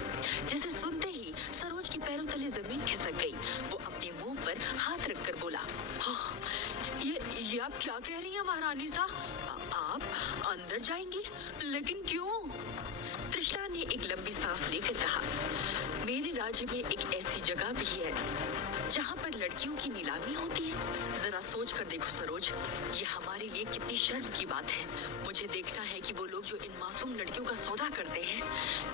जिसे सुनते ही सरोज के पैरों तले जमीन खिसक गई। वो अपने मुंह पर हाथ रखकर बोला, हाँ, ये आप क्या कह रही हैं महारानी सा? आप अंदर जाएंगी? लेकिन क्यों? त्रिशला ने एक लंबी सांस लेकर कहा, मेरे राज्य में एक ऐसी जगह भी है जहाँ पर लड़कियों की नीलामी होती है। जरा सोच कर देखो सरोज, ये हमारे लिए कितनी शर्म की बात है। मुझे देखना है कि वो लोग जो इन मासूम लड़कियों का सौदा करते हैं,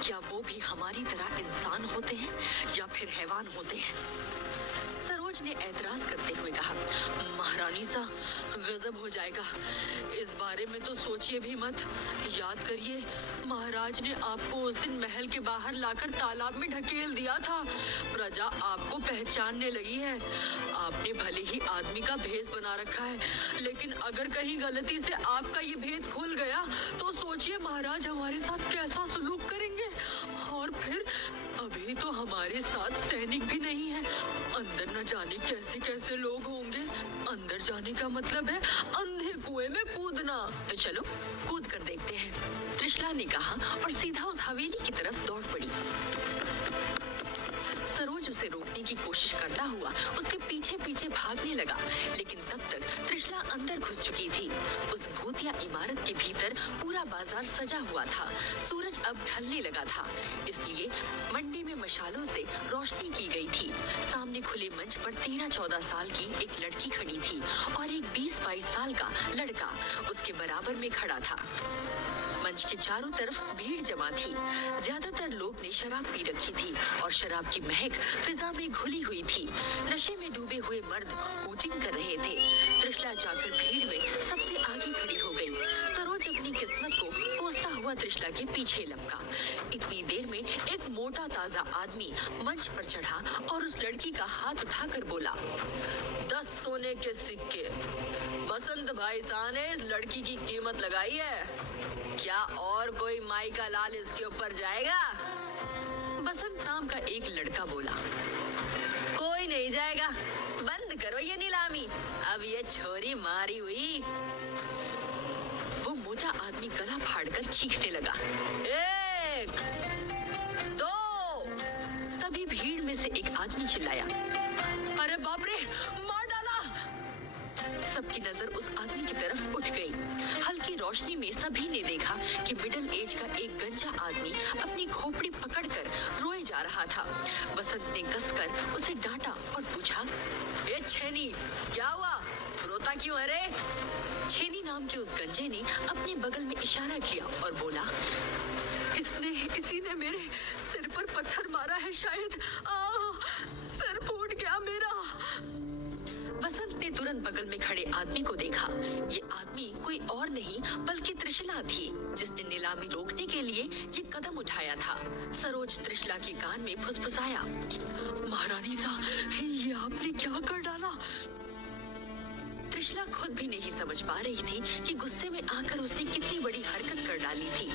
क्या वो भी हमारी तरह इंसान होते हैं या फिर हैवान होते हैं? सरोज ने ऐतराज करते हुए कहा, महारानी सा, गजब हो जाएगा। इस बारे में तो सोचिए भी मत। याद करिए, महाराज ने आपको उस दिन महल के बाहर लाकर तालाब में ढकेल दिया था। प्रजा आपको पहचानने लगी है। आपने भले ही आदमी का भेष बना रखा है, लेकिन अगर कहीं गलती से आपका ये भेद खुल गया तो सोचिए महाराज हमारे साथ कैसा सलूक करेंगे। और फिर अभी तो हमारे साथ सैनिक भी नहीं है। अंदर न जाने कैसे कैसे लोग होंगे। अंदर जाने का मतलब है अंधे कुएं में कूदना। तो चलो कूद कर देखते हैं, त्रिशला ने कहा और सीधा उस हवेली की तरफ दौड़ पड़ी। सरोज उसे रोकने की कोशिश करता हुआ उसके पीछे पीछे भागने लगा, लेकिन तब तक त्रिशला अंदर घुस चुकी थी। उस भूतिया इमारत के भीतर पूरा बाजार सजा हुआ था। सूरज अब ढलने लगा था, इसलिए मंडी में मशालों से रोशनी की गई थी। सामने खुले मंच पर 13-14 साल की एक लड़की खड़ी थी और एक 20-22 साल का लड़का उसके बराबर में खड़ा था। मंच के चारों तरफ भीड़ जमा थी। ज्यादातर लोग ने शराब पी रखी थी और शराब की महक फिजा में घुली हुई थी। नशे में डूबे हुए मर्द हूटिंग कर रहे थे। त्रिशला जाकर भीड़ में सबसे आगे खड़ी हो गई। सरोज अपनी किस्मत को कोसता हुआ त्रिशला के पीछे लपका। इतनी देर में एक मोटा ताजा आदमी मंच पर चढ़ा और उस लड़की का हाथ उठाकर बोला, 10 सोने के सिक्के। बसंत भाई साहब ने इस लड़की की कीमत लगाई है। क्या और कोई माई का लाल इसके ऊपर जाएगा? बसंत नाम का एक लड़का बोला, कोई नहीं जाएगा, बंद करो ये नीलामी, अब ये छोरी मारी हुई। वो मोटा आदमी गला फाड़कर चीखने लगा, 1, 2। तभी भीड़ में से एक आदमी चिल्लाया, अरे बाप रे, मार डाला। सबकी नजर उस आदमी की तरफ उठ गई। हल्की रोशनी में सभी ने देखा कि मिडिल एज का एक गंजा आदमी अपनी खोपड़ी पकड़कर रोए जा रहा था। बसंत ने कसकर उसे डांटा और पूछा, ए छेनी, क्या हुआ, रोता क्यों है रे? छेनी नाम के उस गंजे ने अपने बगल में इशारा किया और बोला, इसी ने मेरे सिर पर पत्थर मारा है शायद, सिर फूट गया मेरा। बसंत ने तुरंत बगल में खड़े आदमी को देखा। ये आदमी कोई और नहीं बल्कि त्रिशला थी, जिसने नीलामी रोकने के लिए ये कदम उठाया था। सरोज त्रिशला के कान में फुसफुसाया, महारानी साहब, ये आपने क्या कर डाला? त्रिशला खुद भी नहीं समझ पा रही थी कि गुस्से में आकर उसने कितनी बड़ी हरकत कर डाली थी।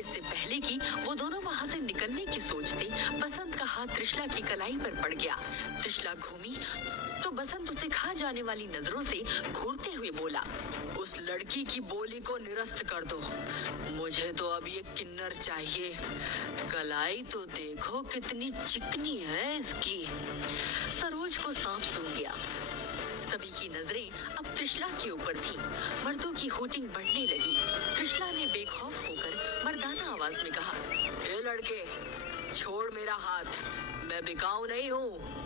इससे पहले कि वो दोनों वहाँ से निकलने की सोचते, बसंत का हाथ त्रिशला की कलाई पर पड़ गया। त्रिशला घूमी तो बसंत उसे खा जाने वाली नजरों से घूरते हुए बोला, उस लड़की की बोली को निरस्त कर दो, मुझे तो अब ये किन्नर चाहिए। कलाई तो देखो कितनी चिकनी है इसकी। सरोज को सांप सूंघ गया। सभी की नजरें अब त्रिशला के ऊपर थी। मर्दों की हूटिंग बढ़ने लगी। त्रिशला ने बेखौफ होकर मर्दाना आवाज में कहा, ए लड़के, छोड़ मेरा हाथ, मैं बिकाऊ नहीं हूँ।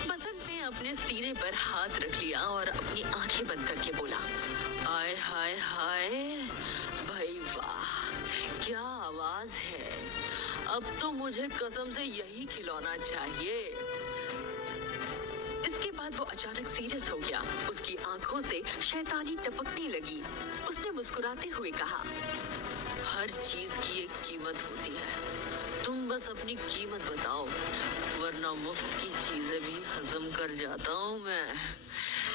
बसंत ने अपने सीने पर हाथ रख लिया और अपनी आंखें बंद करके बोला, आय हाय हाय, भाई वाह, क्या आवाज है। अब तो मुझे कसम से यही खिलौना चाहिए। इसके बाद वो अचानक सीरियस हो गया। उसकी आंखों से शैतानी टपकने लगी। उसने मुस्कुराते हुए कहा, हर चीज की एक कीमत होती है, तुम बस अपनी कीमत बताओ, वरना मुफ्त की चीजें भी हजम कर जाता हूँ मैं।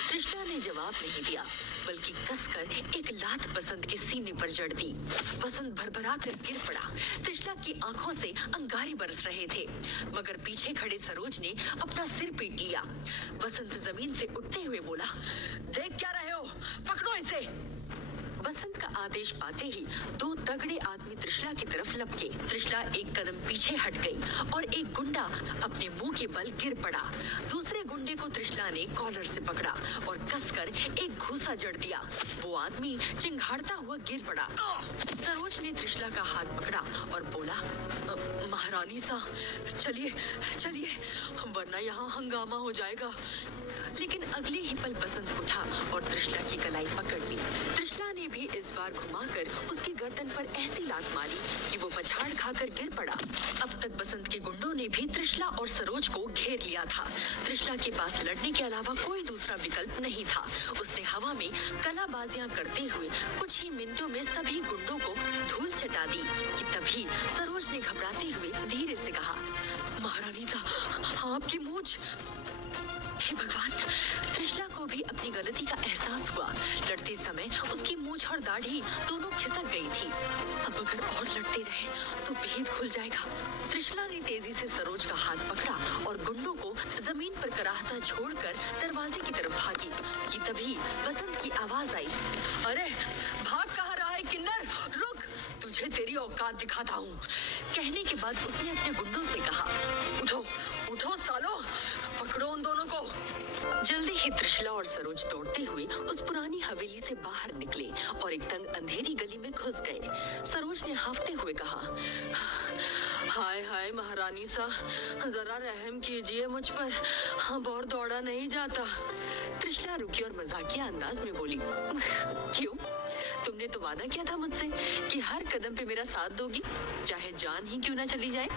त्रिशला ने जवाब नहीं दिया, बल्कि कसकर एक लात बसंत के सीने पर जड़ दी। बसंत भरभरा कर गिर पड़ा। त्रिशला की आंखों से अंगारे बरस रहे थे, मगर पीछे खड़े सरोज ने अपना सिर पीट लिया। बसंत जमीन से उठते हुए बोला, देख क्या रहे हो, पकड़ो इसे। बसंत का आदेश पाते ही दो तगड़े आदमी त्रिशला की तरफ लपके। त्रिशला एक कदम पीछे हट गई और एक गुंडा अपने मुंह के बल गिर पड़ा। दूसरे गुंडे को त्रिशला ने कॉलर से पकड़ा और कसकर एक घूसा जड़ दिया। वो आदमी चिंघाड़ता हुआ गिर पड़ा। सरोज ने त्रिशला का हाथ पकड़ा और बोला, महारानी साहब, चलिए चलिए, वरना यहाँ हंगामा हो जाएगा। लेकिन अगले ही पल बसंत उठा और त्रिशला की कलाई पकड़ ली। त्रिशला ने भी इस बार घुमाकर उसकी गर्दन पर ऐसी लात मारी कि वो पछाड़ खाकर गिर पड़ा। अब तक बसंत के गुंडों ने भी त्रिशला और सरोज को घेर लिया था। त्रिशला के पास लड़ने के अलावा कोई दूसरा विकल्प नहीं था। उसने हवा में कलाबाजियां करते हुए कुछ ही मिनटों में सभी गुंडों को धूल चटा दी कि तभी सरोज ने घबराते हुए धीरे से कहा, महारानी साहब, आपकी मूंछ। हे भगवान, त्रिशला को भी अपनी गलती का एहसास हुआ। लड़ते समय उसकी मूंछ और दाढ़ी दोनों खिसक गई थी। अब अगर और लड़ते रहे तो भेद खुल जाएगा। त्रिशला ने तेजी से सरोज का हाथ पकड़ा और गुंडों को जमीन पर कराहता छोड़कर दरवाजे की तरफ भागी कि तभी बसंत की आवाज आई, अरे भाग कहाँ रहा है किन्नर, रुक, तुझे तेरी औकात दिखाता हूँ। कहने के बाद उसने अपने गुंडों से कहा, उठो उठो सालो, पकड़ो उन दोनों को। जल्दी ही त्रिशला और सरोज दौड़ते हुए उस पुरानी हवेली से बाहर निकले और एक तंग अंधेरी गली में घुस गए। सरोज ने हांफते हुए कहा, हाय हाय महारानी सा, जरा रहम कीजिए मुझ पर, अब और दौड़ा नहीं जाता। त्रिशला रुकी और मजाकिया अंदाज में बोली, क्यों, तुमने तो वादा किया था मुझसे कि हर कदम पे मेरा साथ दोगी, चाहे जान ही क्यों ना चली जाए।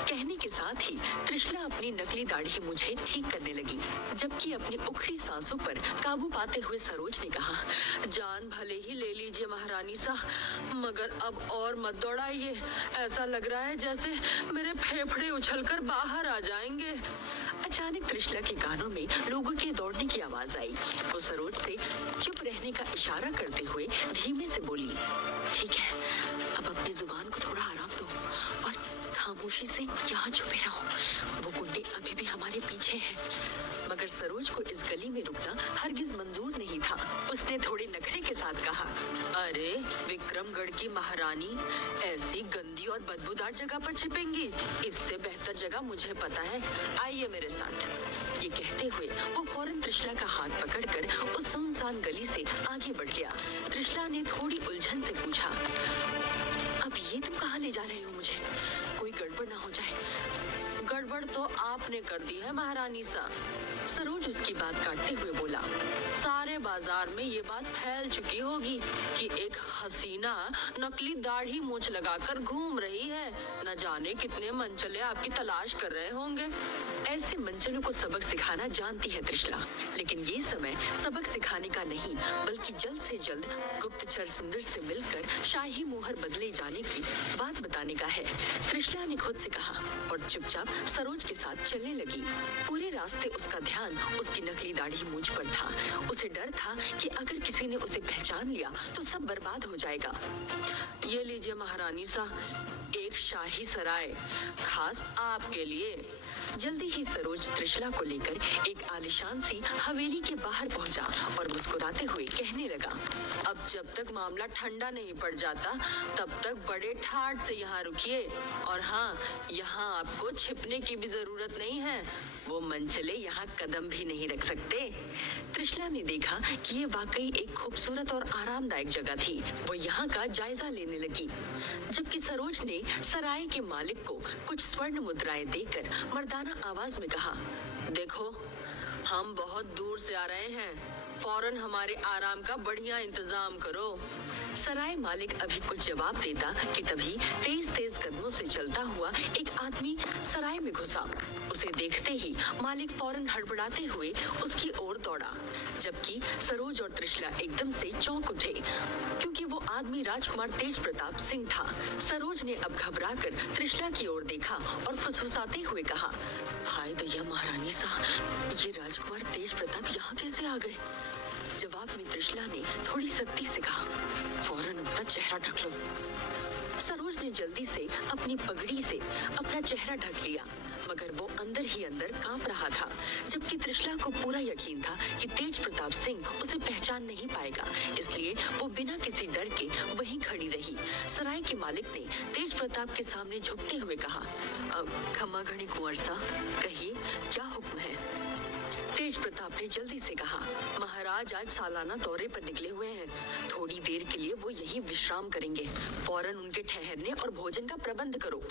कहने के साथ ही त्रिशला अपनी नकली दाढ़ी मुझे ठीक करने लगी, जबकि अपनी उखड़ी सांसों पर काबू पाते हुए सरोज ने कहा, जान भले ही ले लीजिए महारानी सा, मगर अब और मत दौड़ाइए, ऐसा लग रहा है जैसे मेरे फेफड़े उछलकर बाहर आ जाएंगे। अचानक त्रिशला के कानों में लोगों के दौड़ने की आवाज आई। वो सरोज से चुप रहने का इशारा करते हुए धीमे से बोली, ठीक है, अब अपनी जुबान को थोड़ा आराम दो और खामोशी से यहाँ छुपे रहो, वो गुंडे अभी भी हमारे पीछे हैं। मगर सरोज को इस गली में रुकना हरगिज मंजूर नहीं था। उसने थोड़े नखरे के साथ कहा, अरे विक्रमगढ़ की महारानी ऐसी गंदी और बदबूदार जगह पर छिपेंगी, इससे बेहतर जगह मुझे पता है, आइए मेरे साथ। ये कहते हुए वो फौरन त्रिशला का हाथ पकड़कर उस सुनसान गली से आगे बढ़ गया। त्रिशला ने थोड़ी उलझन से पूछा, अब ये तुम कहाँ ले जा रहे हो मुझे, कोई गड़बड़ ना हो जाए, गड़बड़ तो आपने कर दी है महारानी सा। सरोज उसकी बात काटते हुए बोला, सारे बाजार में ये बात फैल चुकी होगी कि एक हसीना नकली दाढ़ी मूंछ लगाकर घूम रही है। न जाने कितने मनचले आपकी तलाश कर रहे होंगे। ऐसे मनचलों को सबक सिखाना जानती है त्रिशला, लेकिन ये समय सबक सिखाने का नहीं बल्कि जल्द से जल्द गुप्तचर सुंदर से मिलकर शाही मोहर बदले जाने की बात बताने का है। त्रिशला ने खुद से कहा और चुपचाप सरोज के साथ चलने लगी। पूरे रास्ते उसका ध्यान उसकी नकली दाढ़ी मूंछ पर था। उसे डर था कि अगर किसी ने उसे पहचान लिया तो सब बर्बाद हो जाएगा। ये लीजिए महारानी सा, एक शाही सराय खास आपके लिए। जल्दी ही सरोज त्रिशला को लेकर एक आलिशान सी हवेली के बाहर पहुंचा और मुस्कुराते हुए कहने लगा, अब जब तक मामला ठंडा नहीं पड़ जाता तब तक बड़े ठाठ से यहाँ रुकिए। और हाँ, यहाँ आपको छिपने की भी जरूरत नहीं है, वो मनचले यहाँ कदम भी नहीं रख सकते। त्रिशला ने देखा कि ये वाकई एक खूबसूरत और आरामदायक जगह थी। वो यहाँ का जायजा लेने लगी, जबकि सरोज ने सराय के मालिक को कुछ स्वर्ण मुद्राएं देकर मर्दाना आवाज में कहा, देखो हम बहुत दूर से आ रहे हैं, फौरन हमारे आराम का बढ़िया इंतजाम करो। सराय मालिक अभी कुछ जवाब देता कि तभी तेज तेज कदमों से चलता हुआ एक आदमी सराय में घुसा। उसे देखते ही मालिक फौरन हड़बड़ाते हुए उसकी ओर दौड़ा, जबकि सरोज और त्रिशला एकदम से चौंक उठे क्योंकि वो आदमी राजकुमार तेज प्रताप सिंह था। सरोज ने अब घबराकर त्रिशला की ओर देखा और फुसफुसाते हुए कहा, हाय दैया महारानी सा, ये राजकुमार तेज प्रताप यहाँ कैसे आ गए? जवाब में त्रिशला ने थोड़ी सख्ती से कहा, फौरन अपना चेहरा ढक लो। सरोज ने जल्दी से अपनी पगड़ी से अपना चेहरा ढक लिया, मगर वो अंदर ही अंदर कांप रहा था, जबकि त्रिशला को पूरा यकीन था कि तेज प्रताप सिंह उसे पहचान नहीं पाएगा। इसलिए वो बिना किसी डर के वहीं खड़ी रही। सराय के मालिक ने तेज प्रताप के सामने झुकते हुए कहा, खमा घड़ी कुंवर सा, कहिए क्या हुक्म है? तेज प्रताप ने जल्दी से कहा, महाराज आज सालाना दौरे पर निकले हुए हैं, थोड़ी देर के लिए वो यहीं विश्राम करेंगे, फौरन उनके ठहरने और भोजन का प्रबंध करो।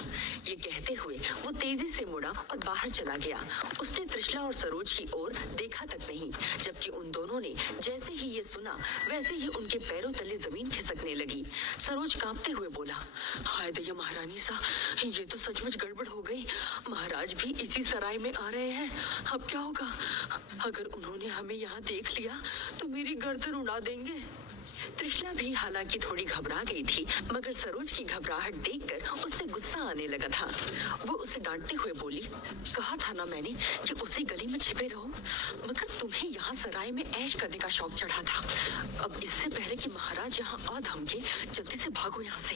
ये कहते हुए वो तेजी से मुड़ा और बाहर चला गया। उसने त्रिशला और सरोज की ओर देखा तक नहीं, जबकि उन दोनों ने जैसे ही ये सुना वैसे ही उनके पैरों तले जमीन खिसकने लगी। सरोज कांपते हुए बोला, हाय दैया महारानी सा, ये तो सचमुच गड़बड़ हो गई। महाराज भी इसी सराय में आ रहे हैं, अब क्या होगा? अगर उन्होंने हमें यहाँ देख लिया तो मेरी गर्दन उड़ा देंगे। त्रिशला भी हालांकि थोड़ी घबरा गई थी, मगर सरोज की घबराहट देखकर उससे गुस्सा आने लगा था। वो उसे डांटते हुए बोली, कहा था ना मैंने कि उसी गली में छिपे रहो, मगर तुम्हें यहाँ सराय में ऐश करने का शौक चढ़ा था। अब इससे पहले कि महाराज यहाँ आ धमके, जल्दी से भागो यहाँ से।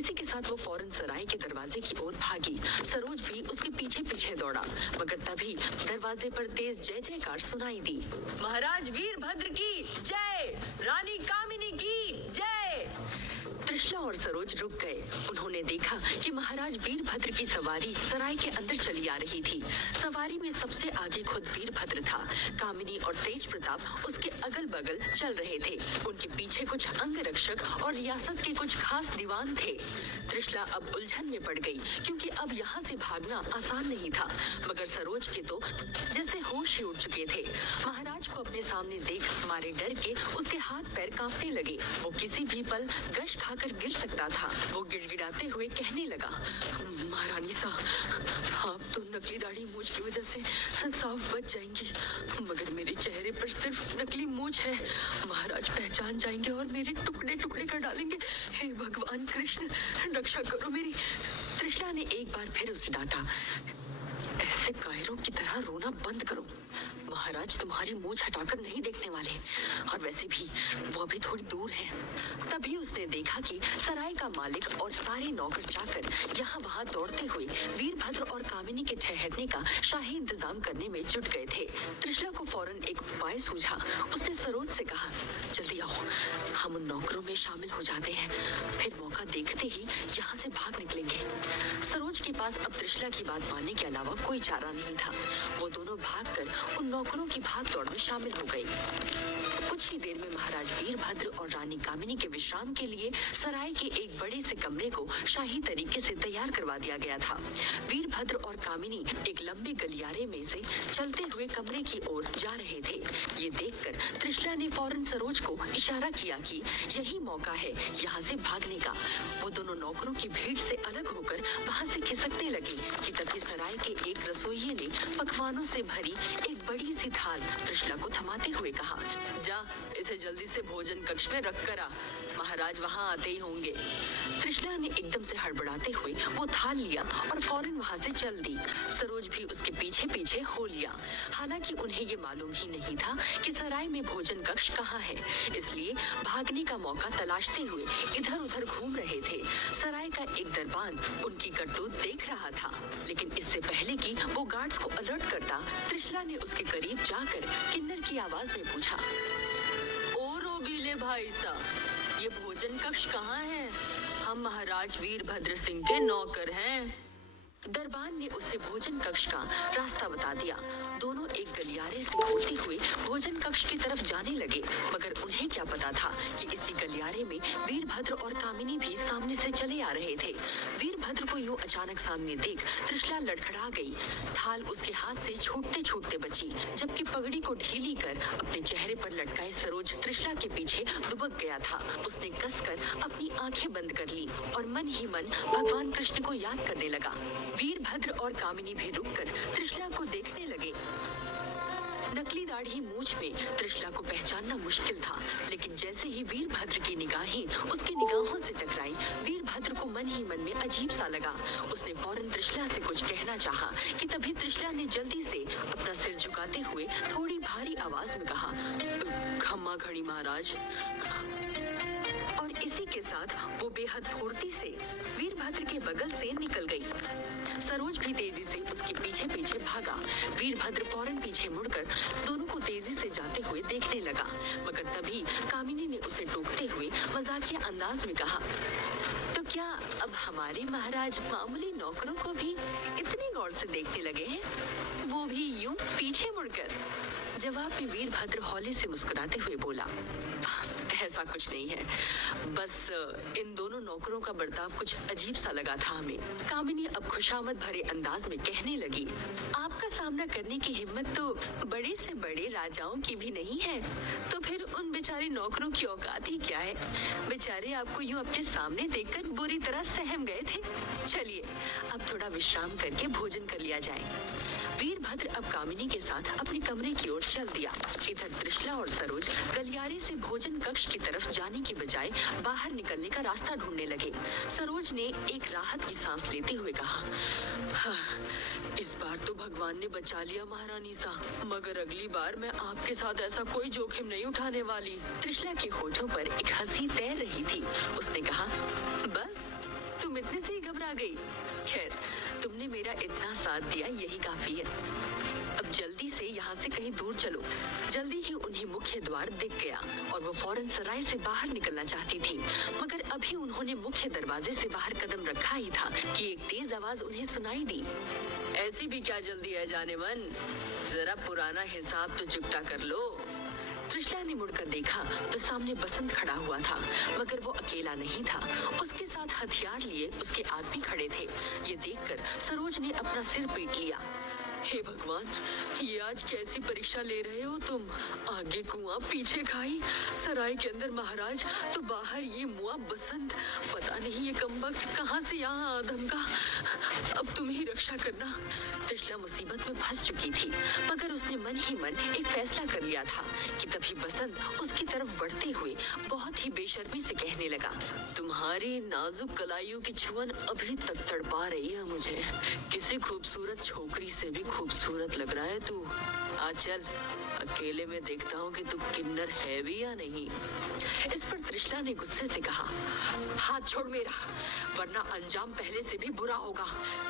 इसी के साथ वो फौरन सराय के दरवाजे की ओर भागी। सरोज भी उसके पीछे पीछे दौड़ा, मगर तभी दरवाजे पर तेज जय जयकार सुनाई दी। महाराज वीरभद्र की जय, रानी कामिनी की जय। त्रिशला और सरोज रुक गए। उन्होंने देखा कि महाराज वीरभद्र की सवारी सराय के अंदर चली आ रही थी। सवारी में सबसे आगे खुद वीरभद्र था। कामिनी और तेज प्रताप उसके अगल बगल चल रहे थे। उनके पीछे कुछ अंगरक्षक और रियासत के कुछ खास दीवान थे। त्रिशला अब उलझन में पड़ गई, क्योंकि अब यहाँ से भागना आसान नहीं था, मगर सरोज के तो जैसे होश ही उड़ चुके थे। महाराज को अपने सामने देख मारे डर के उसके हाथ पैर कांपने लगे। वो किसी भी पल गश खाकर गिर सकता था। वो गिड़गिड़ाते हुए कहने लगा, महारानी सा, आप तो नकली दाढ़ी मूंछ की वजह से साफ बच जाएंगी, मगर मेरे चेहरे पर सिर्फ नकली मूंछ है। महाराज पहचान जाएंगे और मेरे टुकड़े टुकड़े कर डालेंगे। हे भगवान कृष्ण, रक्षा करो मेरी। त्रिशला ने एक बार फिर उसे डांटा, ऐसे कायरों की तरह रोना बंद करो। महाराज तुम्हारी मूंछ हटाकर नहीं देखने वाले, और वैसे भी वो अभी थोड़ी दूर है। तभी उसने देखा कि सराय का मालिक और सारे नौकर चाकर यहाँ वहाँ दौड़ते हुए वीरभद्र और कामिनी के ठहरने का शाही इंतजाम करने में जुट गए थे। त्रिशला को फौरन एक उपाय सूझा। उसने सरोज से कहा, जल्दी आओ, हम उन नौकरों में शामिल हो जाते हैं, फिर मौका देखते ही यहाँ से भाग निकलेंगे। सरोज के पास अब त्रिशला की बात मानने के अलावा कोई चारा नहीं था। वो दोनों भागकर उन नौकरों की भाग दौड़ में शामिल हो गई। कुछ ही देर में महाराज महाराज वीरभद्र और रानी कामिनी के विश्राम के लिए सराय के एक बड़े से कमरे को शाही तरीके से तैयार करवा दिया गया था। वीरभद्र और कामिनी एक लंबे गलियारे में से चलते हुए कमरे की ओर जा रहे थे। ये देखकर त्रिशला ने फौरन सरोज को इशारा किया कि यही मौका है यहाँ से भागने का। वो दोनों नौकरों की भीड़ से अलग होकर वहाँ से खिसकने लगी कि तभी सराय के एक रसोइये ने पकवानों से भरी एक बड़ी सी थाल त्रिशला को थमाते हुए कहा, जा इसे जल्दी से भोजन कक्ष में रख कर आ, महाराज वहाँ आते ही होंगे। त्रिशला ने एकदम से हड़बड़ाते हुए वो थाल लिया और फौरन वहाँ से चल दी। सरोज भी उसके पीछे पीछे हो लिया। हालांकि उन्हें ये मालूम ही नहीं था कि सराय में भोजन कक्ष कहाँ है, इसलिए भागने का मौका तलाशते हुए इधर उधर घूम रहे थे। सराय का एक दरबान उनकी करतूत देख रहा था, लेकिन इससे पहले कि वो गार्ड्स को अलर्ट करता, त्रिशला ने उसके करीब जाकर किन्नर की आवाज में पूछा, ओ रोबीले भाई साहब, ये भोजन कक्ष कहाँ है? हम महाराज वीरभद्र सिंह के नौकर हैं। दरबान ने उसे भोजन कक्ष का रास्ता बता दिया। दोनों एक गलियारे से होते हुए भोजन कक्ष की तरफ जाने लगे, मगर उन्हें क्या पता था कि इसी गलियारे में वीरभद्र और कामिनी भी सामने से चले आ रहे थे। वीरभद्र को यूं अचानक सामने देख त्रिशला लड़खड़ा गई। थाल उसके हाथ से छूटते छूटते बची, जबकि पगड़ी को ढीली कर अपने चेहरे पर लटकाए सरोज त्रिशला के पीछे दुबक गया था। उसने कसकर अपनी आंखें बंद कर ली और मन ही मन भगवान कृष्ण को याद करने लगा। वीरभद्र और कामिनी भी रुककर त्रिशला को देखने लगे। नकली दाढ़ी मूंछ में त्रिशला को पहचानना मुश्किल था, लेकिन जैसे ही वीरभद्र की निगाहें उसकी निगाहों से टकराई, वीरभद्र को मन ही मन में अजीब सा लगा। उसने फौरन त्रिशला से कुछ कहना चाहा कि तभी त्रिशला ने जल्दी से अपना सिर झुकाते हुए थोड़ी भारी आवाज में कहा, खम्मा घड़ी महाराज। और इसी के साथ वो बेहद फुर्ती से वीरभद्र के बगल से निकल गई। सरोज भी तेजी से उसके पीछे पीछे भागा। वीरभद्र फौरन पीछे मुड़कर दोनों को तेजी से जाते हुए देखने लगा, मगर तभी कामिनी ने उसे टोकते हुए मजाकिया अंदाज में कहा, तो क्या अब हमारे महाराज मामूली नौकरों को भी इतनी गौर से देखने लगे हैं, वो भी यूं पीछे मुड़कर? जवाब में वीरभद्र हौले से मुस्कुराते हुए बोला, ऐसा कुछ नहीं है, बस इन दोनों नौकरों का बर्ताव कुछ अजीब सा लगा था हमें। कामिनी अब खुशामद भरे अंदाज में कहने लगी, आपका सामना करने की हिम्मत तो बड़े से बड़े राजाओं की भी नहीं है, तो फिर उन बेचारे नौकरों की औकात ही क्या है? बेचारे आपको यूं अपने सामने देखकर बुरी तरह सहम गए थे। चलिए अब थोड़ा विश्राम करके भोजन कर लिया जाए। वीरभद्र अब कामिनी के साथ अपने कमरे की ओर चल दिया। इधर त्रिशला और सरोज गलियारे से भोजन कक्ष की तरफ जाने की बजाय बाहर निकलने का रास्ता ढूंढने लगे। सरोज ने एक राहत की सांस लेते हुए कहा, इस बार तो भगवान ने बचा लिया महारानी सा, मगर अगली बार मैं आपके साथ ऐसा कोई जोखिम नहीं उठाने वाली। त्रिशला के होठों पर एक हंसी तैर रही थी। उसने कहा, बस तुम इतने से ही घबरा गई? खैर, तुमने मेरा इतना साथ दिया यही काफी है। अब जल्दी से यहाँ से कहीं दूर चलो। जल्दी ही उन्हें मुख्य द्वार दिख गया और वो फौरन सराय से बाहर निकलना चाहती थी, मगर अभी उन्होंने मुख्य दरवाजे से बाहर कदम रखा ही था कि एक तेज आवाज उन्हें सुनाई दी, ऐसी भी क्या जल्दी है जाने मन, जरा पुराना हिसाब तो चुकता कर लो। त्रिशला ने मुड़कर देखा तो सामने बसंत खड़ा हुआ था, मगर वो अकेला नहीं था। उसके साथ हथियार लिए उसके आदमी खड़े थे। ये देखकर सरोज ने अपना सिर पीट लिया। हे भगवान, ये आज कैसी परीक्षा ले रहे हो तुम? आगे कुआं पीछे खाई, सराय के अंदर महाराज तो बाहर ये मुआ बसंत। पता नहीं ये कमबख्त कहाँ से यहाँ आदम का। अब तुम ही रक्षा करना। त्रिशला मुसीबत में फंस चुकी थी, मगर उसने मन ही मन एक फैसला कर लिया था कि तभी बसंत उसकी तरफ बढ़ते हुए बहुत ही बेशर्मी से कहने लगा, तुम्हारी नाजुक कलाइयों की छुअन अभी तक तड़पा रही है मुझे। किसी खूबसूरत छोकरी से भी खूबसूरत लग रहा है तू। आ चल, अकेले में देखता हूँ कि तू किन्नर है भी या नहीं। इस पर त्रिशला ने गुस्से से कहा, हाथ छोड़ मेरा, वरना अंजाम पहले से भी बुरा होगा।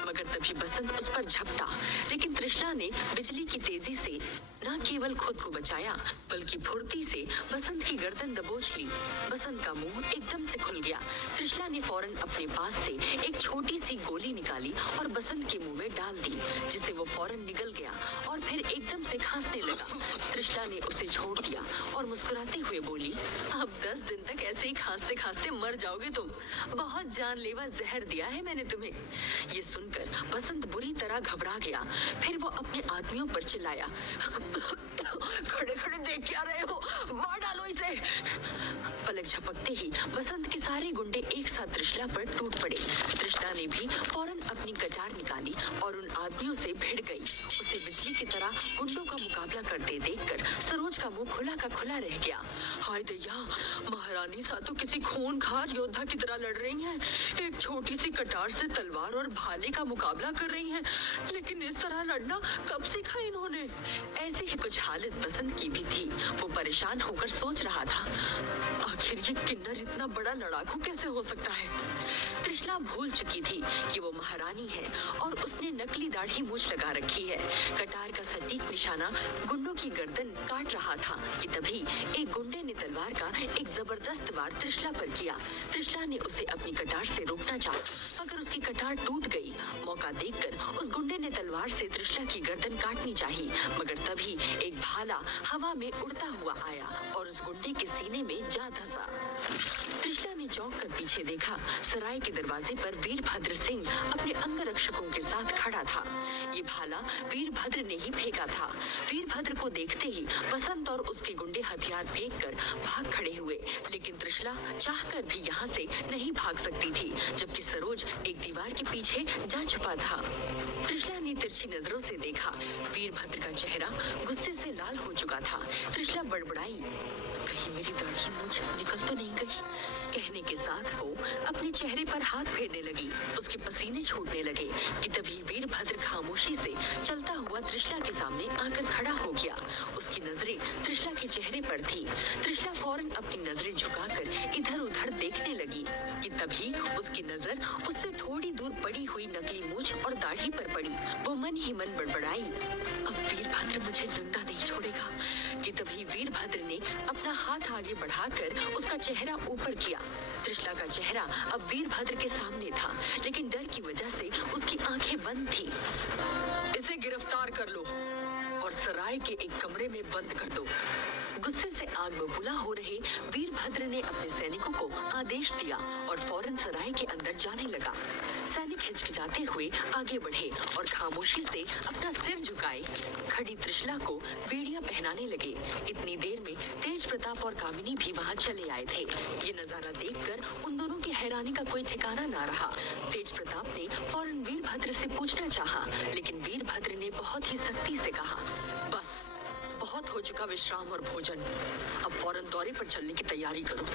मगर तभी बसंत उस पर झपटा, लेकिन त्रिशला ने बिजली की तेजी से न केवल खुद को बचाया, बल्कि फुर्ती से बसंत की गर्दन दबोच ली। बसंत का मुंह एकदम से खुल गया। त्रिशला ने फौरन अपने पास से एक छोटी सी गोली निकाली और बसंत के मुंह में डाल दी, जिसे वो फौरन निगल गया और और फिर एकदम से खांसने लगा। त्रिशला ने उसे छोड़ दिया और मुस्कुराते हुए बोली, अब 10 दिन तक ऐसे ही खांसते खांसते मर जाओगे तुम। बहुत जानलेवा जहर दिया है मैंने तुम्हें। ये सुनकर बसंत बुरी तरह घबरा गया। फिर वो अपने आदमियों पर चिल्लाया, खड़े खड़े देख क्या रहे हो, मार डालो इसे। पलक झपकते ही बसंत के सारे गुंडे एक साथ त्रिशला पर टूट पड़े। त्रिशला ने भी फौरन अपनी कटार निकाली और उन आदमियों से भिड़ गई। उसे बिजली की तरह गुंडों का मुकाबला करते देखकर सरोज का मुंह खुला का खुला रह गया। हाय दैया, महारानी सा तो किसी खूंखार योद्धा की तरह लड़ रही हैं। एक छोटी सी कटार से तलवार और भाले का मुकाबला कर रही हैं, लेकिन इस तरह लड़ना कब सीखा इन्होंने। ऐसी ही कुछ हालत बसंत की भी थी। वो परेशान होकर सोच रहा था, आखिर ये किन्नर इतना बड़ा लड़ाकू कैसे हो सकता है। त्रिशला भूल चुकी थी कि वो महारानी है और उसने नकली दाढ़ी मूछ लगा रखी है। कटार का सटीक निशाना गुंडों की गर्दन काट रहा था कि तभी एक गुंडे ने तलवार का एक जबरदस्त वार त्रिशला पर किया। त्रिशला ने उसे अपनी कटार से रोकना चाहा, मगर उसकी कटार टूट गई। मौका देखकर उस गुंडे ने तलवार से त्रिशला की गर्दन काटनी चाही, मगर तभी एक भाला हवा में उड़ता हुआ आया और उस गुंडे के सीने में जा धंसा। त्रिशला ने चौंक कर पीछे देखा। सराय के दरवाजे पर वीरभद्र सिंह अपने अंगरक्षकों के साथ खड़ा था। ये भाला वीरभद्र ने ही फेंका था। वीरभद्र को देखते ही बसंत और उसके गुंडे हथियार फेंककर भाग खड़े हुए, लेकिन त्रिशला चाहकर भी यहाँ से नहीं भाग सकती थी, जबकि सरोज एक दीवार के पीछे जा छुपा था। त्रिशला ने तिरछी नजरों से देखा। वीरभद्र का चेहरा गुस्से से लाल हो चुका था। त्रिशला बड़बड़ाई, कहीं मेरी दाढ़ी मूंछ निकल तो नहीं गई। कहने के साथ वो अपने चेहरे पर हाथ फेरने लगी। उसके पसीने छूटने लगे कि तभी वीरभद्र खामोशी से चलता हुआ त्रिशला के सामने आकर खड़ा हो गया। उसकी नजरें त्रिशला के चेहरे पर थी। त्रिशला फौरन अपनी नजरें झुकाकर इधर उधर देखने लगी कि तभी उसकी नजर उससे थोड़ी दूर पड़ी हुई नकली मूंछ और दाढ़ी पर पड़ी। वो मन ही मन बड़बड़ाई, अब वीरभद्र मुझे जिंदा नहीं छोड़ेगा। कि तभी वीरभद्र ने अपना हाथ आगे बढ़ाकर उसका चेहरा ऊपर किया। त्रिशला का चेहरा अब वीरभद्र के सामने था, लेकिन डर की वजह से उसकी आंखें बंद थी। इसे गिरफ्तार कर लो और सराय के एक कमरे में बंद कर दो। गुस्से से आग बबूला हो रहे वीरभद्र ने अपने सैनिकों को आदेश दिया और फौरन सराय के अंदर जाने लगा। सैनिक हिचकिचाते हुए आगे बढ़े और खामोशी से अपना सिर झुकाए खड़ी त्रिशला को बेड़ियां पहनाने लगे। इतनी देर में तेज प्रताप और कामिनी भी वहां चले आए थे। ये नजारा देखकर उन दोनों की हैरानी का कोई ठिकाना ना रहा। तेज प्रताप ने फौरन वीरभद्र से पूछना चाहा, लेकिन वीरभद्र ने बहुत ही सख्ती से कहा, बस बहुत हो चुका विश्राम और भोजन, अब फौरन दौरे पर चलने की तैयारी करो।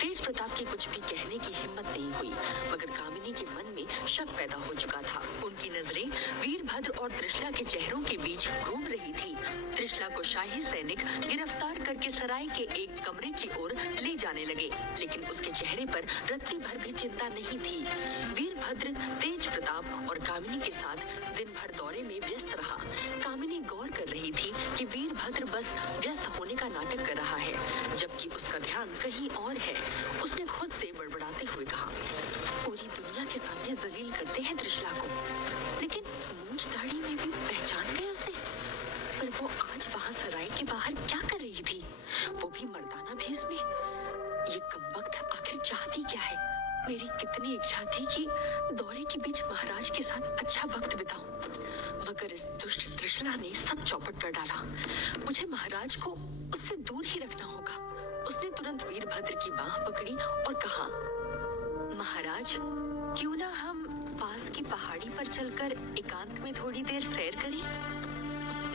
तेज प्रताप की कुछ भी कहने की हिम्मत नहीं हुई, मगर कामिनी के मन में शक पैदा हो चुका था। उनकी नजरें वीरभद्र और त्रिशला के चेहरों के बीच घूम रही थी। त्रिशला को शाही सैनिक गिरफ्तार करके सराय के एक कमरे की ओर ले जाने लगे, लेकिन उसके चेहरे पर रत्ती भर भी चिंता नहीं थी। वीरभद्र तेज प्रताप और कामिनी के साथ दिन भर दौरे में व्यस्त रहा। कामिनी गौर कर रही थी कि वीरभद्र बस व्यस्त होने का नाटक कर रहा है, जबकि उसका ध्यान कहीं और है। उसने खुद से बड़बड़ाते हुए कहा, पूरी दुनिया के सामने जलील करते हैं त्रिशला को, लेकिन मूंछ दाढ़ी में भी पहचान गए उसे। पर वो आज वहाँ सराय के बाहर क्या कर रही थी, वो भी मर्दाना भेष में। ये कमबख्त आखिर चाहती क्या है। मेरी कितनी इच्छा थी कि दौरे के बीच महाराज के साथ अच्छा वक्त बिताऊं, मगर इस दुष्ट त्रिशला ने सब चौपट कर डाला। मुझे महाराज को उससे दूर ही रखना होगा। उसने तुरंत वीरभद्र की बाह पकड़ी और कहा, महाराज, क्यों ना हम पास की पहाड़ी पर चलकर एकांत में थोड़ी देर सैर करें?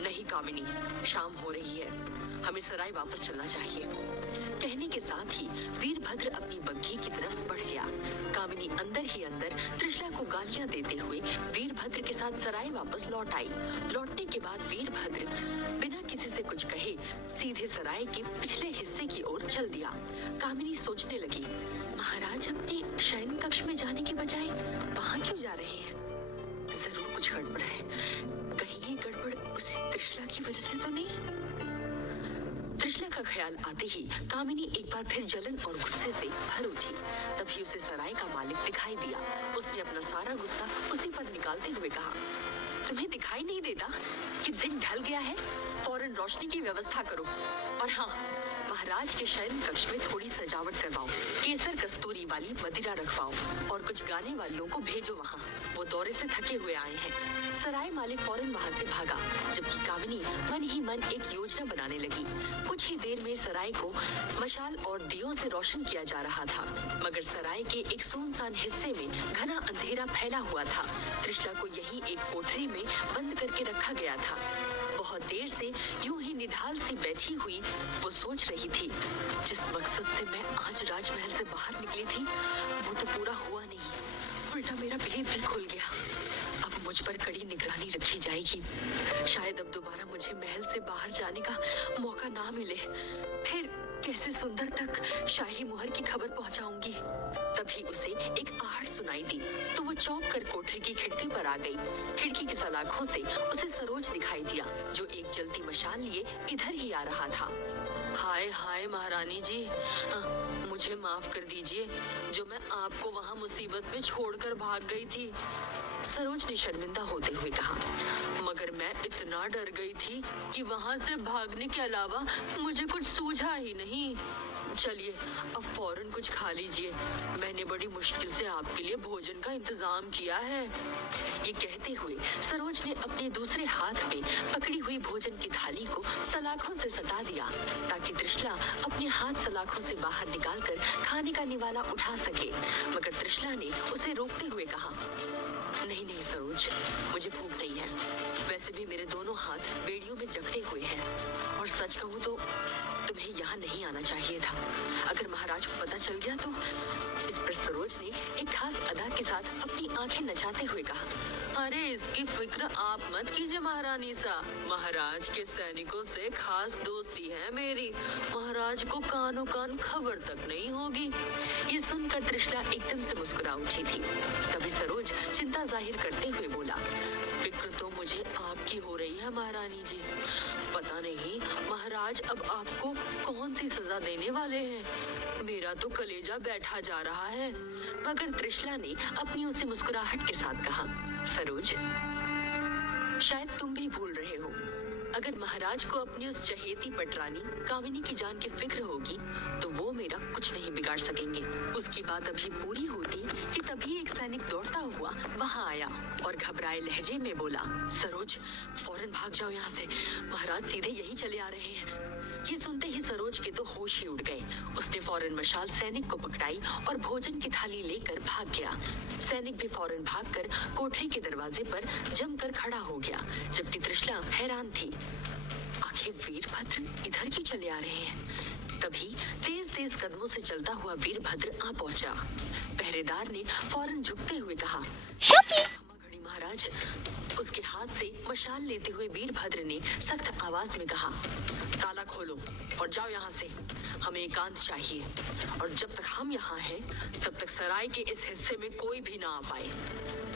नहीं कामिनी, शाम हो रही है, हमें सराय वापस चलना चाहिए। कहने के साथ ही वीरभद्र अपनी बग्घी की तरफ बढ़ गया। कामिनी अंदर ही अंदर त्रिशला को गालियां देते हुए वीरभद्र के साथ सराय वापस लौट आई। लौटने के बाद वीरभद्र बिना किसी से कुछ कहे सीधे सराय के पिछले हिस्से की ओर चल दिया। कामिनी सोचने लगी, महाराज अपने शयन कक्ष में जाने के बजाय वहां क्यों जा रहे हैं? जरूर कुछ गड़बड़ है। कहीं ये गड़बड़ उसी त्रिशला की वजह से तो नहीं? त्रिशला का ख्याल आते ही कामिनी एक बार फिर जलन और गुस्से से भर उठी। तभी उसे सराय का मालिक दिखाई दिया। उसने अपना सारा गुस्सा उसी पर निकालते हुए कहा, तुम्हें दिखाई नहीं देता कि दिन ढल गया है? फौरन रोशनी की व्यवस्था करो। और हाँ, महाराज के शयन कक्ष में थोड़ी सजावट करवाओ, केसर कस्तूरी वाली मदिरा रखवाओ और कुछ गाने वालों को भेजो वहाँ। वो दौरे से थके हुए आए हैं। सराय मालिक फौरन वहाँ से भागा, जबकि कामिनी मन ही मन एक योजना बनाने लगी। कुछ ही देर में सराय को मशाल और दियों से रोशन किया जा रहा था, मगर सराय के एक सुनसान हिस्से में घना अंधेरा फैला हुआ था। त्रिशला को यही एक कोठरी में बंद करके रखा गया था। बहुत देर से यूं ही निढाल सी बैठी हुई वो सोच रही थी, जिस मकसद से मैं आज राजमहल से बाहर निकली थी वो तो पूरा हुआ नहीं, उल्टा मेरा भेद भी खुल गया। अब मुझ पर कड़ी निगरानी रखी जाएगी। शायद अब दोबारा मुझे महल से बाहर जाने का मौका ना मिले। फिर कैसे सुंदर तक शाही मुहर की खबर पहुंचाऊंगी। तभी उसे एक आहट सुनाई दी तो वो चौंक कर कोठरी की खिड़की पर आ गई। खिड़की की सलाखों से उसे सरोज दिखाई दिया, जो एक जलती मशाल लिए इधर ही आ रहा था। हाय हाय महारानी जी, मुझे माफ कर दीजिए, जो मैं आपको वहाँ मुसीबत में छोड़कर भाग गई थी। सरोज ने शर्मिंदा होते हुए कहा, मगर मैं इतना डर गई थी कि वहाँ से भागने के अलावा मुझे कुछ सूझा ही नहीं। चलिए अब फौरन कुछ खा लीजिए, मैंने बड़ी मुश्किल से आपके लिए भोजन का इंतजाम किया है। ये कहते हुए सरोज ने अपने दूसरे हाथ में पकड़ी हुई भोजन की थाली को सलाखों से सटा दिया, ताकि त्रिशला अपने हाथ सलाखों से बाहर निकालकर खाने का निवाला उठा सके। मगर त्रिशला ने उसे रोकते हुए कहा, नहीं नहीं सरोज, मुझे भूख नहीं है। वैसे भी मेरे दोनों हाथ बेड़ियों में जकड़े हुए हैं, और सच कहूँ तो तुम्हें यहाँ नहीं आना चाहिए था। अगर महाराज को पता चल गया तो। इस पर सरोज ने एक खास अदा के साथ अपनी आंखें नचाते हुए कहा, अरे इसकी फिक्र आप मत कीजिए महारानी सा, महाराज के सैनिकों से खास दोस्ती है मेरी, महाराज को कानों कान खबर तक नहीं होगी। ये सुनकर त्रिशला एकदम से मुस्कुरा उठी थी। तभी सरोज चिंता जाहिर करते हुए बोला, फिक्र तो मुझे आपकी हो रही है महारानी जी। पता नहीं महाराज अब आपको कौन सी सजा देने वाले हैं। मेरा तो कलेजा बैठा जा रहा है। मगर त्रिशला ने अपनी उसे मुस्कुराहट के साथ कहा, सरोज, शायद तुम भी भूल रहे हो, अगर महाराज को अपनी उस चहेती पटरानी कामिनी की जान की फिक्र होगी तो वो मेरा कुछ नहीं बिगाड़ सकेंगे। उसकी बात अभी पूरी होती कि तभी एक सैनिक दौड़ता हुआ वहां आया और घबराए लहजे में बोला, सरोज फौरन भाग जाओ यहाँ से, महाराज सीधे यही चले आ रहे हैं। ये सुनते ही सरोज के तो होश ही उड़ गए। उसने फौरन मशाल सैनिक को पकड़ाई और भोजन की थाली लेकर भाग गया। सैनिक भी फौरन भागकर कोठरी के दरवाजे पर जमकर खड़ा हो गया, जबकि त्रिशला हैरान थी, आखिर वीरभद्र इधर क्यों चले आ रहे हैं। तभी तेज तेज कदमों से चलता हुआ वीरभद्र आ पहुंचा। पहरेदार ने फौरन झुकते हुए कहा, घड़ी महाराज। उसके हाथ से मशाल लेते हुए वीरभद्र ने सख्त आवाज में कहा, ताला खोलो और जाओ यहाँ से, हमें एकांत चाहिए, और जब तक हम यहाँ हैं तब तक सराय के इस हिस्से में कोई भी ना आ पाए,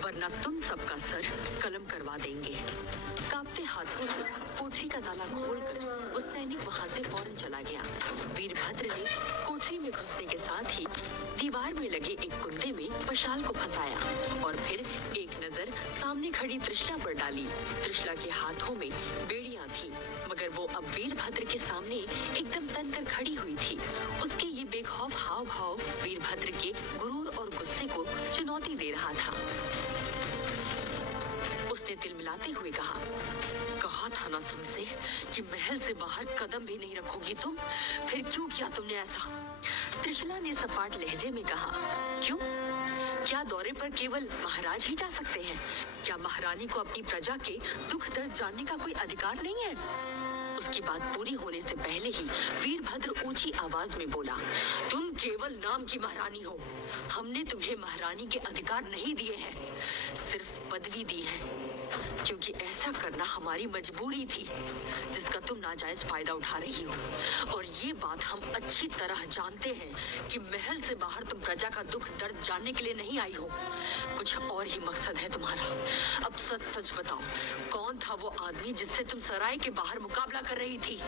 वरना तुम सबका सर कलम करवा देंगे। कांपते हाथों से कोठरी का ताला खोलकर वो सैनिक वहां से फौरन चला गया। वीरभद्र ने कोठरी में घुसने के साथ ही दीवार में लगे एक कुंदे में मशाल को फंसाया और फिर एक नजर सामने खड़ी त्रिशला पर डाली। त्रिशला के हाथों में बेड़ियां थी, मगर वो अब वीरभद्र के सामने एकदम तनकर खड़ी हुई थी। उसके ये बेखौफ हाव भाव वीरभद्र के गुरूर और गुस्से को चुनौती दे रहा था। उसने तिलमिलाते हुए कहा था ना तुमसे कि महल से बाहर कदम भी नहीं रखोगी तुम, फिर क्यों किया तुमने ऐसा। त्रिशला ने सपाट लहजे में कहा, क्यों, क्या दौरे पर केवल महाराज ही जा सकते हैं? क्या महारानी को अपनी प्रजा के दुख दर्द जानने का कोई अधिकार नहीं है? उसकी बात पूरी होने से पहले ही वीरभद्र ऊंची आवाज में बोला, तुम केवल नाम की महारानी हो, हमने तुम्हें महारानी के अधिकार नहीं दिए हैं, सिर्फ पदवी दी है, क्योंकि ऐसा करना हमारी मजबूरी थी, जिसका तुम नाजायज फायदा उठा रही हो। और ये बात हम अच्छी तरह जानते हैं कि महल से बाहर तुम प्रजा का दुख दर्द जानने के लिए नहीं आई हो, कुछ और ही मकसद है तुम्हारा। अब सच सच बताओ, कौन था वो आदमी जिससे तुम सराय के बाहर मुकाबला कर रही थी?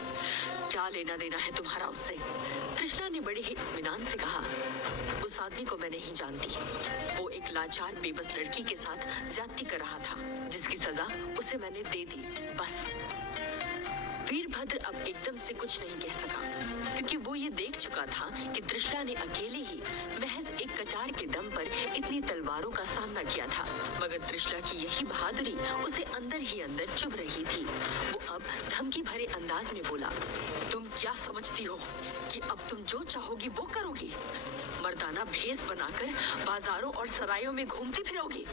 क्या लेना देना है तुम्हारा उससे? त्रिशला ने बड़े ही इत्मीनान से कहा, उस आदमी को मैं नहीं जानती। वो एक लाचार बेबस लड़की के साथ ज्यादती कर रहा था, जिसके उसकी सजा उसे मैंने दे दी, बस। वीरभद्र अब एकदम से कुछ नहीं कह सका, क्योंकि वो ये देख चुका था कि त्रिशला ने अकेले ही महज एक कटार के दम पर इतनी तलवारों का सामना किया था, मगर त्रिशला की यही बहादुरी उसे अंदर ही अंदर चुभ रही थी। वो अब धमकी भरे अंदाज में बोला, तुम क्या समझती हो कि अब तुम जो चाहोगी वो करोगी? मर्दाना भेष बनाकर बाजारों और सरायों में घूमती फिरोगी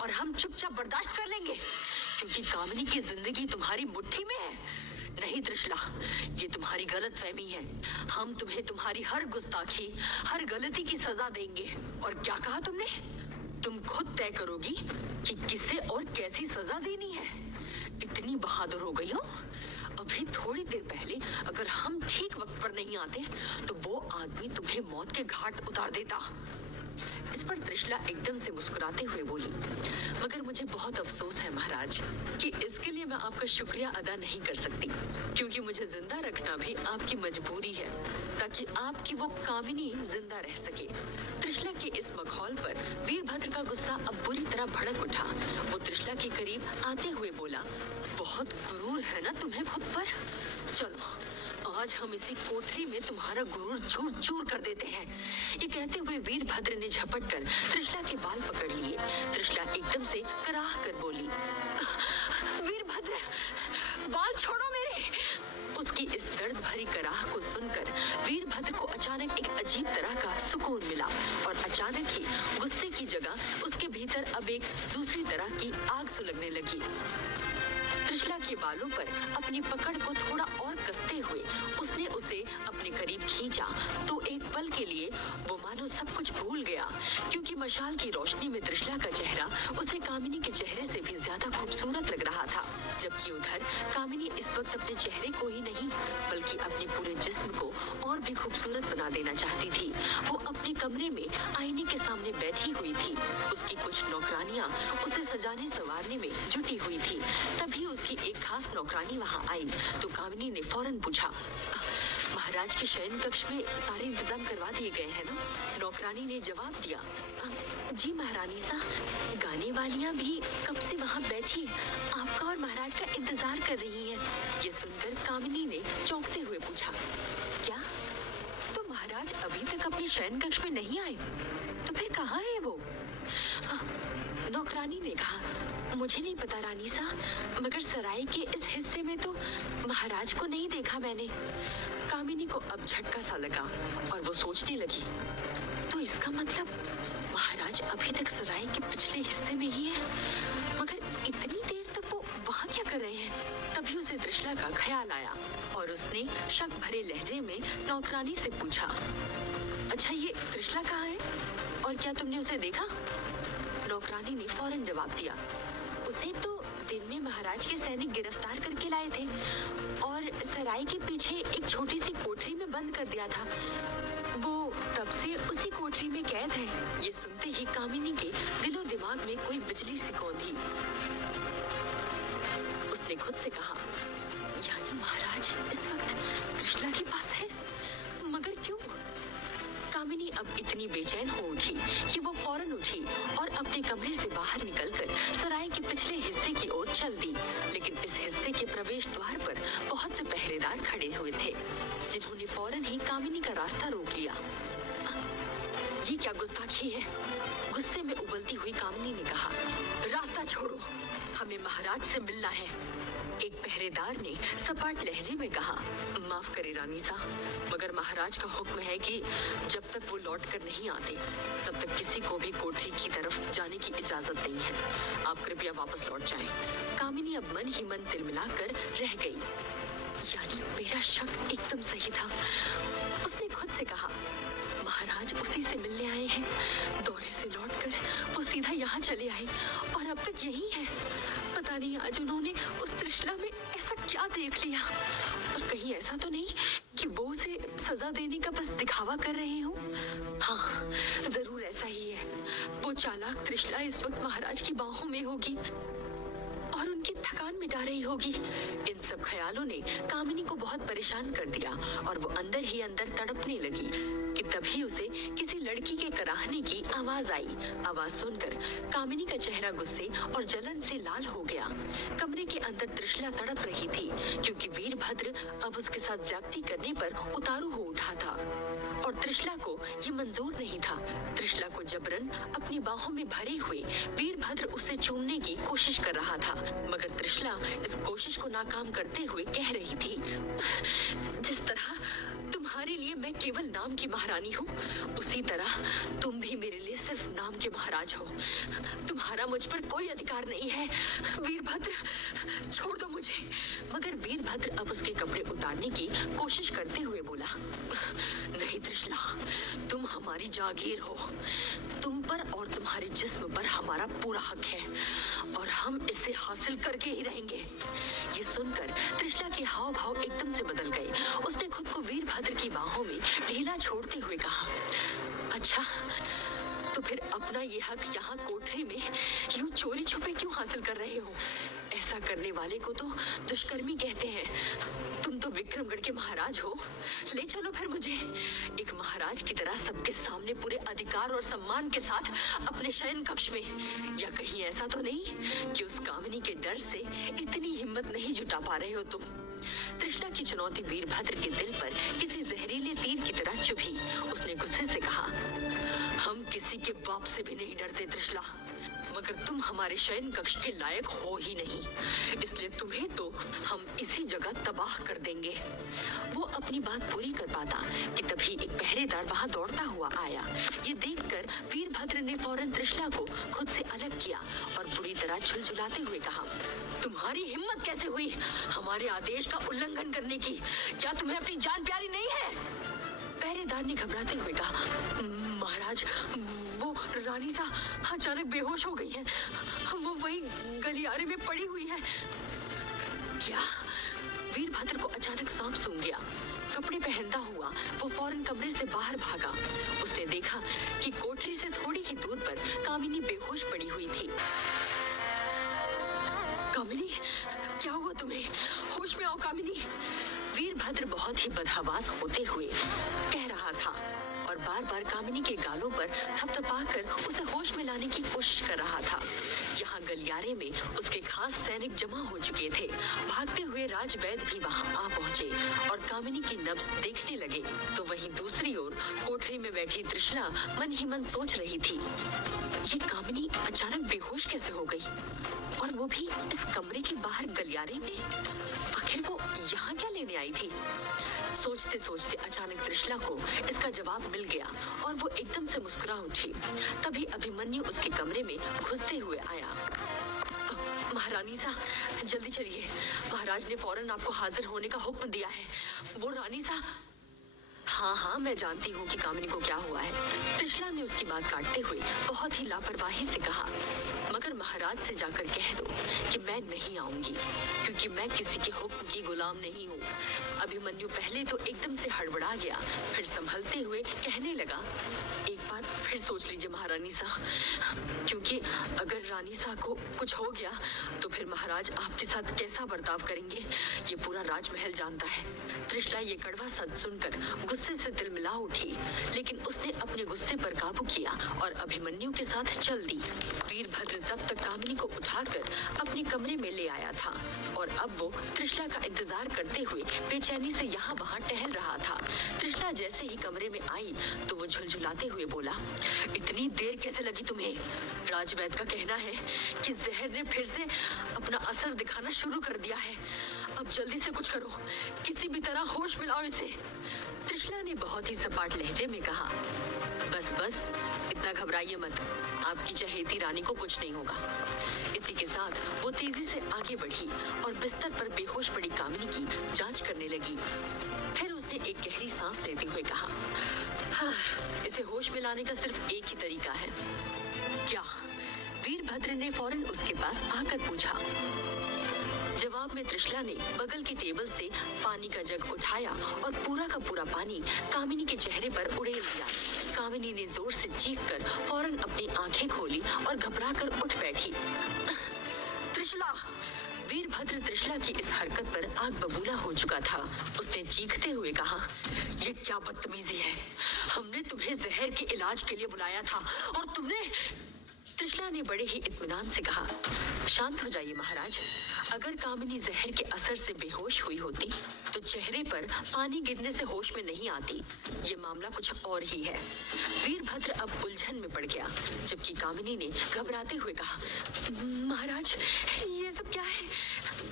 और हम चुपचाप बर्दाश्त कर लेंगे क्योंकि कामिनी की जिंदगी तुम्हारी मुट्ठी में है? नहीं त्रिशला, ये तुम्हारी गलतफहमी है। हम तुम्हें तुम्हारी हर गुस्ताखी, हर गलती की सजा देंगे। और क्या कहा तुमने? तुम खुद तय करोगी कि किसे और कैसी सजा देनी है। इतनी बहादुर हो गई हो? अभी थोड़ी देर पहले अगर हम ठीक वक्त पर नहीं आते तो वो आदमी तुम्हें मौत के घाट उतार देता। इस पर त्रिशला एकदम से मुस्कुराते हुए बोली, मगर मुझे बहुत अफसोस है महाराज कि इसके लिए मैं आपका शुक्रिया अदा नहीं कर सकती, क्योंकि मुझे जिंदा रखना भी आपकी मजबूरी है ताकि आपकी वो कामिनी जिंदा रह सके। त्रिशला के इस मखौल पर वीरभद्र का गुस्सा अब बुरी तरह भड़क उठा। वो त्रिशला के करीब आते हुए बोला, बहुत गुरूर है ना तुम्हें खुद पर? चलो आज हम इसी कोठरी में तुम्हारा गुरूर चूर चूर कर देते हैं। ये कहते हुए वीरभद्र ने झपट कर त्रिशला के बाल पकड़ लिए। त्रिशला एकदम से कराह कर बोली, वीरभद्र, बाल छोड़ो मेरे। उसकी इस दर्द भरी कराह को सुनकर वीरभद्र को अचानक एक अजीब तरह का सुकून मिला और अचानक ही गुस्से की जगह उसके भीतर अब एक दूसरी तरह की आग सुलगने लगी। त्रिशला के बालों पर अपनी पकड़ को थोड़ा और कसते हुए उसने उसे अपने करीब खींचा तो एक पल के लिए वो मानो सब कुछ भूल गया, क्योंकि मशाल की रोशनी में त्रिशला का चेहरा उसे कामिनी के चेहरे से भी ज्यादा खूबसूरत लग रहा था। जबकि उधर कामिनी इस वक्त अपने चेहरे को ही नहीं बल्कि अपने पूरे जिस्म को और भी खूबसूरत बना देना चाहती थी। वो अपने कमरे में आईने के सामने बैठी हुई थी। उसकी कुछ नौकरानियां उसे सजाने संवारने में जुटी हुई थी। तभी उसकी एक खास नौकरानी वहां आई तो कामिनी ने फौरन पूछा, महाराज के शयन कक्ष में सारे इंतजाम करवा दिए गए हैं ना? नौकरानी ने जवाब दिया, जी महारानी सा, गाने वालियां भी कब से वहां बैठी आपका और महाराज का इंतजार कर रही हैं। ये सुनकर कामिनी ने चौंकते हुए पूछा, क्या? तो महाराज अभी तक अपने शयन कक्ष में नहीं आए? तो फिर कहाँ है वो? नौकरानी ने कहा, मुझे नहीं पता रानी सा, मगर सराय के इस हिस्से में तो महाराज को नहीं देखा मैंने। कामिनी को अब झटका सा लगा और वो सोचने लगी, तो इसका मतलब महाराज अभी तक सराय के पिछले हिस्से में ही है, मगर इतनी देर तक वो वहाँ क्या कर रहे हैं? तभी उसे त्रिशला का ख्याल आया और उसने शक भरे लहजे में नौकरानी से पूछा, अच्छा ये त्रिशला कहाँ है और क्या तुमने उसे देखा? नौकरानी ने फौरन जवाब दिया, उसे तो दिन में महाराज के सैनिक गिरफ्तार करके लाए थे और सराय के पीछे एक छोटी सी कोठरी में बंद कर दिया था। वो तब से उसी कोठरी में कैद है। ये सुनते ही कामिनी के दिलो दिमाग में कोई बिजली सी कौंधी। उसने खुद से कहा, यानी महाराज इस वक्त त्रिशला के पास है, मगर क्यों? कामिनी अब इतनी बेचैन हो उठी कि वो फौरन उठी और अपने कमरे से बाहर निकलकर सराय के पिछले हिस्से की ओर चल दी। लेकिन इस हिस्से के प्रवेश द्वार पर बहुत से पहरेदार खड़े हुए थे, जिन्होंने फौरन ही कामिनी का रास्ता रोक लिया। ये क्या गुस्ताखी है? गुस्से में उबलती हुई कामिनी ने कहा, रास्ता छोड़ो, हमें महाराज से मिलना है। एक पहरेदार ने सपाट लहजे में कहा, माफ करे रानी सा, मगर महाराज का हुक्म है कि जब तक वो लौट कर नहीं आते तब तक किसी को भी कोठरी की तरफ जाने की इजाजत नहीं है। आप कृपया वापस लौट जाएं। कामिनी अब मन ही मन तिलमिलाकर रह गई। यानी मेरा शक एकदम सही था। उसने खुद से कहा, महाराज उसी से मिलने आए हैं। दौरे से लौटकर वो सीधा यहाँ चले आए और अब तक यही है। पता नहीं आज उन्होंने उस त्रिशला में ऐसा क्या देख लिया, और कहीं ऐसा तो नहीं कि वो उसे सजा देने का बस दिखावा कर रहे हो। हाँ, जरूर ऐसा ही है। वो चालाक त्रिशला इस वक्त महाराज की बाहों में होगी और उनकी थकान मिटा रही होगी। इन सब ख्यालों ने कामिनी को बहुत परेशान कर दिया और वो अंदर ही अंदर तड़पने लगी कि तभी उसे किसी लड़की के कराहने की आवाज आई। आवाज सुनकर कामिनी का चेहरा गुस्से और जलन से लाल हो गया। कमरे के अंदर त्रिशला तड़प रही थी क्योंकि वीरभद्र अब उसके साथ ज्यादती करने पर उतारू हो उठा था और त्रिशला को ये मंजूर नहीं था। त्रिशला को जबरन अपनी बाहों में भरे हुए वीरभद्र उसे चूमने की कोशिश कर रहा था, मगर त्रिशला इस कोशिश को नाकाम करते हुए कह रही थी, जिस तरह तुम्हारे लिए मैं केवल नाम की महारानी हूँ, उसी तरह तुम भी मेरे लिए सिर्फ नाम के महाराज हो। तुम्हारा मुझ पर कोई अधिकार नहीं है। वीरभद्र, छोड़ दो मुझे। मगर वीरभद्र अब उसके कपड़े उतारने की कोशिश करते हुए बोला, नहीं त्रिशला, तुम हमारी जागीर हो। तुम पर और तुम्हारे जिस्म पर हमारा पूरा हक है और हम इसे हासिल करके ही रहेंगे। ये सुनकर त्रिशला के हाव भाव एकदम से बदल गए। उसने खुद को वीरभद्र की बाहों में ढीला छोड़ते हुए कहा, अच्छा तो फिर अपना ये हक यहाँ कोठरी में यूं चोरी छुपे क्यों हासिल कर रहे हो? ऐसा करने वाले को तो दुष्कर्मी कहते हैं। तुम तो विक्रमगढ़ के महाराज हो। ले चलो फिर मुझे एक महाराज की तरह सबके सामने पूरे अधिकार और सम्मान के साथ अपने शयन कक्ष में। या कहीं ऐसा तो नहीं कि उस कामिनी के डर से इतनी हिम्मत नहीं जुटा पा रहे हो तुम? त्रिशला की चुनौती वीरभद्र के दिल पर किसी जहरीले तीर की तरह चुभी। उसने गुस्से से कहा, हम किसी के बाप से भी नहीं डरते त्रिशला, मगर तुम हमारे शयन कक्ष के लायक हो ही नहीं, इसलिए तुम्हें तो हम इसी जगह तबाह कर देंगे। वो अपनी बात पूरी कर पाता कि तभी एक पहरेदार वहां दौड़ता हुआ आया। ये देखकर वीरभद्र ने फौरन त्रिशला को खुद से अलग किया और बुरी तरह झुलझुलाते हुए कहा, तुम्हारी हिम्मत कैसे हुई हमारे आदेश का उल्लंघन करने की? क्या तुम्हें अपनी जान प्यारी नहीं है? पहरेदार ने घबराते हुए कहा, महाराज, वो रानी सा अचानक बेहोश हो गई है। वो वही गलियारे में पड़ी हुई है। क्या? वीरभद्र को अचानक सांप सूंघ गया। कपड़े पहनता हुआ वो फौरन कमरे से बाहर भागा। उसने देखा कि कोठरी से थोड़ी ही दूर पर कामिनी बेहोश पड़ी हुई थी। कामिनी, क्या हुआ तुम्हें? होश में आओ कामिनी। वीरभद्र बहुत ही बदहवास होते हुए कह रहा था और बार बार कामिनी के गालों पर थपथपाकर उसे होश में लाने की कोशिश कर रहा था। यहाँ गलियारे में उसके खास सैनिक जमा हो चुके थे। भागते हुए राजवैद्य भी वहाँ आ पहुँचे और कामिनी की नब्ज देखने लगे। तो वहीं दूसरी ओर कोठरी में बैठी त्रिशला मन ही मन सोच रही थी, ये कामिनी अचानक बेहोश कैसे हो गई, और वो भी इस कमरे के बाहर गलियारे में? आखिर वो यहाँ क्या लेने आई थी? सोचते सोचते अचानक त्रिशला को इसका जवाब मिल गया और वो एकदम से मुस्कुरा उठी। तभी अभिमन्यु उसके कमरे में घुसते हुए आया। महारानी सा, जल्दी चलिए, महाराज ने फौरन आपको हाजिर होने का हुक्म दिया है। वो रानी सा। हाँ, मैं जानती हूँ कि कामिनी को क्या हुआ है। त्रिशला ने उसकी बात काटते हुए बहुत ही लापरवाही से कहा, मगर महाराज से जाकर कह दो कि मैं नहीं आऊंगी, क्योंकि मैं किसी के हुक्म की गुलाम नहीं हूँ। अभिमन्यु पहले तो एकदम से हड़बड़ा गया, फिर संभलते हुए कहने लगा, एक बार फिर सोच लीजिए महारानी सा, क्योंकि अगर रानी सा को कुछ हो गया तो फिर महाराज आपके साथ कैसा बर्ताव करेंगे, ये पूरा राजमहल जानता है। त्रिशला ये कड़वा सच सुनकर गुस्से से तिलमिला उठी, लेकिन उसने अपने गुस्से पर काबू किया और अभिमन्यु के साथ चल दी। वीरभद्र तब तक कामिनी को उठाकर अपने कमरे में ले आया था और अब वो त्रिशला का इंतजार करते हुए बेचैनी से यहाँ वहाँ टहल रहा था। त्रिशला जैसे ही कमरे में आई तो वो झुलझुलाते हुए बोला, इतनी देर कैसे लगी तुम्हें? राजवैद्य का कहना है कि जहर ने फिर से अपना असर दिखाना शुरू कर दिया है। अब जल्दी से कुछ करो, किसी भी तरह होश मिलाओ इसे। त्रिशला ने बहुत ही सपाट लहजे में कहा, बस इतना घबराइए मत, आपकी चहेती रानी को कुछ नहीं होगा। इसी के साथ वो तेजी से आगे बढ़ी और बिस्तर पर बेहोश पड़ी कामिनी की जांच करने लगी। फिर उसने एक गहरी सांस लेते हुए कहा, हाँ, इसे होश में लाने का सिर्फ एक ही तरीका है। क्या? वीरभद्र ने फौरन उसके पास आकर पूछा। जवाब में त्रिशला ने बगल के टेबल से पानी का जग उठाया और पूरा का पूरा पानी कामिनी के चेहरे पर उड़ेल दिया। कामिनी ने जोर से चीखकर फौरन अपनी आंखें खोली और घबराकर उठ बैठी। त्रिशला! वीरभद्र वीरभद्र त्रिशला की इस हरकत पर आग बबूला हो चुका था। उसने चीखते हुए कहा, ये क्या बदतमीजी है? हमने तुम्हें जहर के इलाज के लिए बुलाया था और तुमने। त्रिशला ने बड़े ही इत्मीनान से कहा, शांत हो जाइए महाराज। अगर कामिनी जहर के असर से बेहोश हुई होती तो चेहरे पर पानी गिरने से होश में नहीं आती। ये मामला कुछ और ही है। वीरभद्र अब उलझन में पड़ गया, जबकि कामिनी ने घबराते हुए कहा, महाराज ये सब क्या है?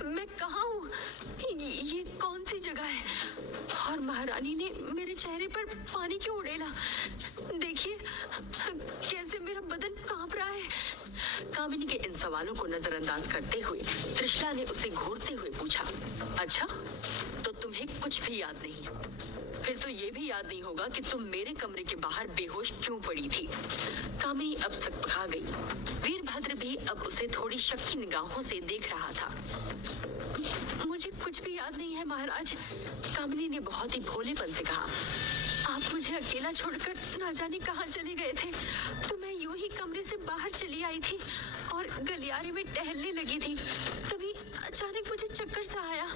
मैं कहाँ हूँ? ये कौन सी जगह है? और महारानी ने मेरे चेहरे पर पानी क्यों उड़ेला? देखिए कैसे मेरा बदन कांप रहा है। कामिनी के इन सवालों को नजरअंदाज करते हुए त्रिशला ने उसे घूरते हुए पूछा, अच्छा तो तुम्हें कुछ भी याद नहीं? फिर तो ये भी याद नहीं होगा कि तुम मेरे कमरे के बाहर बेहोश क्यों पड़ी थी। कामिनी अब सकपका गई। वीरभद्र भी अब उसे थोड़ी शक की निगाहों से देख रहा था। मुझे कुछ भी याद नहीं है महाराज, कामिनी ने बहुत ही भोलेपन से कहा। आप मुझे अकेला छोड़कर ना जाने कहाँ चले गए थे, तो मैं यूं ही कमरे से बाहर चली आई थी और गलियारे में टहलने लगी थी। तभी अचानक मुझे चक्कर सा आया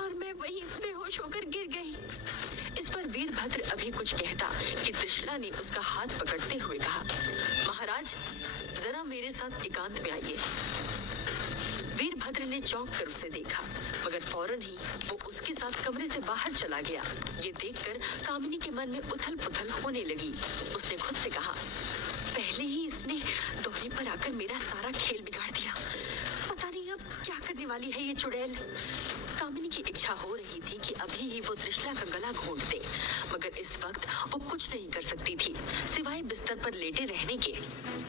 और मैं वहीं बेहोश होकर गिर गई। इस पर वीरभद्र अभी कुछ कहता कि त्रिशला ने उसका हाथ पकड़ते हुए कहा, महाराज जरा मेरे साथ एकांत में आइए। वीरभद्र ने चौंक कर उसे देखा, मगर फौरन ही वो उसके साथ कमरे से बाहर चला गया। ये देखकर कामिनी के मन में उथल पुथल होने लगी। उसने खुद से कहा, पहले ही इसने दौरे पर आकर मेरा सारा खेल बिगाड़ दिया। पता नहीं अब क्या करने वाली है ये चुड़ैल। कामिनी की इच्छा हो रही थी कि अभी ही वो त्रिशला का गला घोंट दे, मगर इस वक्त वो कुछ नहीं कर सकती थी सिवाय बिस्तर पर लेटे रहने के।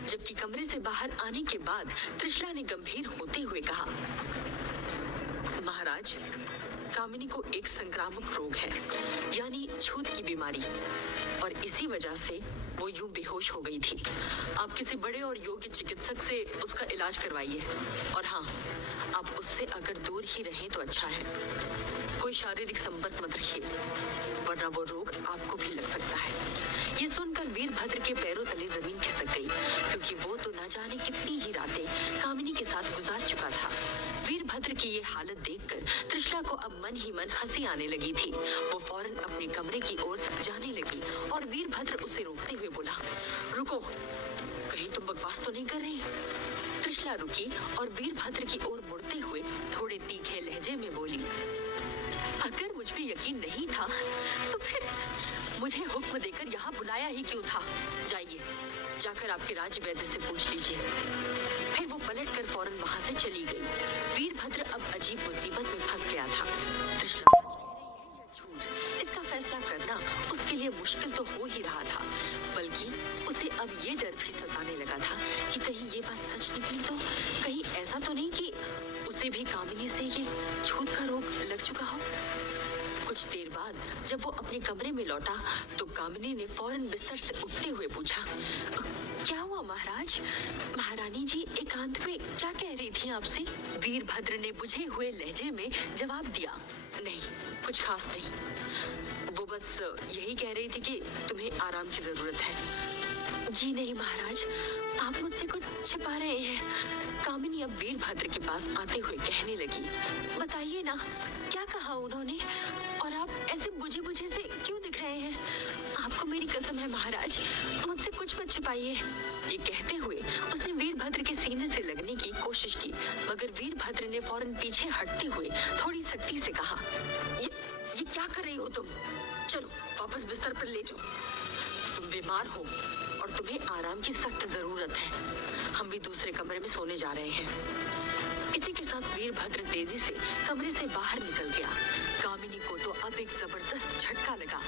जबकि कमरे से बाहर आने के बाद त्रिशला ने गंभीर होते हुए कहा, महाराज कामिनी को एक संक्रामक रोग है, यानी छूत की बीमारी, और इसी वजह से वो यूं बेहोश हो गई थी। आप किसी बड़े और योग्य चिकित्सक से उसका इलाज करवाइए, और हाँ, आप उससे अगर दूर ही रहें तो अच्छा है। कोई शारीरिक संपर्क मत रखिए, वरना वो रोग आपको भी लग सकता है। ये सुनकर वीरभद्र के पैरों तले जमीन खिसक गई, क्योंकि वो तो न जाने कितनी ही रातें कामिनी के साथ गुजार चुका था। वीरभद्र की ये हालत देखकर त्रिशला को अब मन ही मन हंसी आने लगी थी। वो फौरन अपने कमरे की ओर जाने लगी और वीरभद्र उसे रोकते हुए बोला, रुको, कहीं तुम बकवास तो नहीं कर रही? त्रिशला रुकी और वीरभद्र की ओर मुड़ते हुए थोड़े तीखे लहजे में बोली, अगर मुझ पे यकीन नहीं था तो फिर मुझे हुक्म देकर यहाँ बुलाया ही क्यों था? जाइए, जाकर आपके राज्य वैद्य से पूछ लीजिए। फिर वो पलटकर फौरन वहां से चली गई। वीरभद्र अब अजीब मुसीबत में फंस गया था। त्रिशला सच कह रही है या झूठ, इसका फैसला करना उसके लिए मुश्किल तो हो ही रहा था, बल्कि उसे अब ये डर भी सताने लगा था कि कहीं ये बात सच निकली तो कहीं ऐसा तो नहीं कि उसे भी कामिनी से ये छूत का रोग लग चुका हो। कुछ देर बाद जब वो अपने कमरे में लौटा तो कामिनी ने फौरन बिस्तर से उठते हुए पूछा, क्या हुआ महाराज? महारानी जी एकांत में क्या कह रही थी आपसे? वीरभद्र ने बुझे हुए लहजे में जवाब दिया, नहीं, कुछ खास नहीं। वो बस यही कह रही थी कि तुम्हें आराम की जरूरत है। जी नहीं महाराज, आप मुझसे कुछ छिपा रहे हैं। कामिनी अब वीरभद्र के पास आते हुए कहने लगी, बताइए ना, क्या कहा उन्होंने? और आप ऐसे बुझे बुझे से क्यों दिख रहे हैं? आपको मेरी कसम है महाराज, मुझसे कुछ मत छिपाइए। ये कहते हुए उसने वीरभद्र के सीने से लगने की कोशिश की, मगर वीरभद्र ने फौरन पीछे हटते हुए थोड़ी सख्ती से कहा, ये क्या कर रही हो तुम? चलो वापस बिस्तर पर लेटो। तुम बीमार हो और तुम्हें आराम की सख्त जरूरत है। हम भी दूसरे कमरे में सोने जा रहे हैं। इसी के साथ वीरभद्र तेजी से कमरे से बाहर निकल गया। कामिनी को तो अब एक जबरदस्त झटका लगा।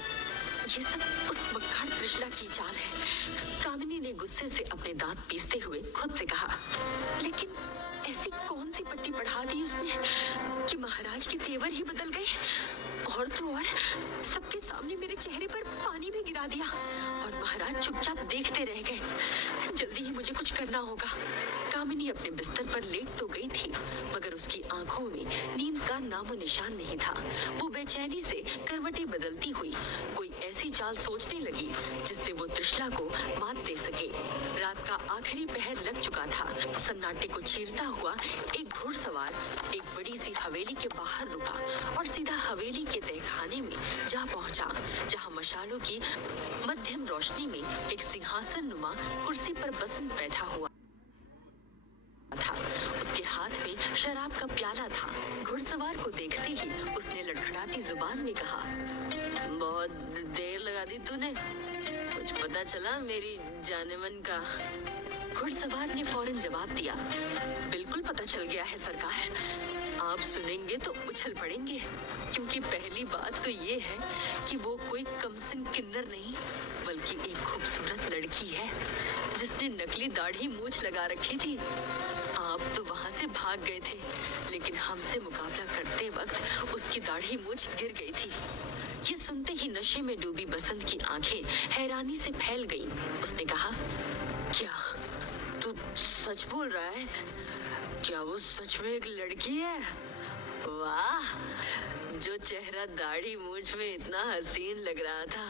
ये सब उस मक्खर त्रिशला की चाल है। कामिनी ने गुस्से से अपने दांत पीसते हुए खुद से कहा, लेकिन ऐसी कौन सी पट्टी पढ़ा दी उसने कि महाराज के तेवर ही बदल गए? और तो और सबके सामने मेरे चेहरे पर पानी भी गिरा दिया और महाराज चुपचाप देखते रह गए। जल्दी ही मुझे कुछ करना होगा। कामिनी अपने बिस्तर पर लेट तो गई थी, मगर उसकी आंखों में नींद का नामो निशान नहीं था। वो बेचैनी से करवटें बदलती हुई कोई ऐसी चाल सोचने लगी जिससे वो त्रिशला को मात दे सके। रात का आखिरी पहर लग चुका था। सन्नाटे को चीरता हुआ एक घुड़सवार एक बड़ी सी हवेली के बाहर रुका और सीधा हवेली के तहखाने में जा पहुंचा, जहां मशालों की मध्यम रोशनी में एक सिंहासन नुमा कुर्सी पर बसंत बैठा हुआ था। उसके हाथ में शराब का प्याला था। घुड़सवार को देखते ही उसने लड़खड़ाती जुबान में कहा, बहुत देर लगा दी तूने, कुछ पता चला मेरी जानेमन का? घुड़सवार ने फौरन जवाब दिया, बिल्कुल पता चल गया है सरकार। आप सुनेंगे तो उछल पड़ेंगे, क्योंकि पहली बात तो ये है कि वो कोई कमसिन किन्नर नहीं बल्कि एक खूबसूरत लड़की है जिसने नकली दाढ़ी मूंछ लगा रखी थी। आप तो वहां से भाग गए थे, लेकिन हमसे मुकाबला करते वक्त उसकी दाढ़ी मूंछ गिर गई थी। ये सुनते ही नशे में डूबी बसंत की आंखें हैरानी से फैल गईं। उसने कहा, क्या तू सच बोल रहा है? क्या वो सच में एक लड़की है? वाह, जो चेहरा दाढ़ी मूंछ में इतना हसीन लग रहा था,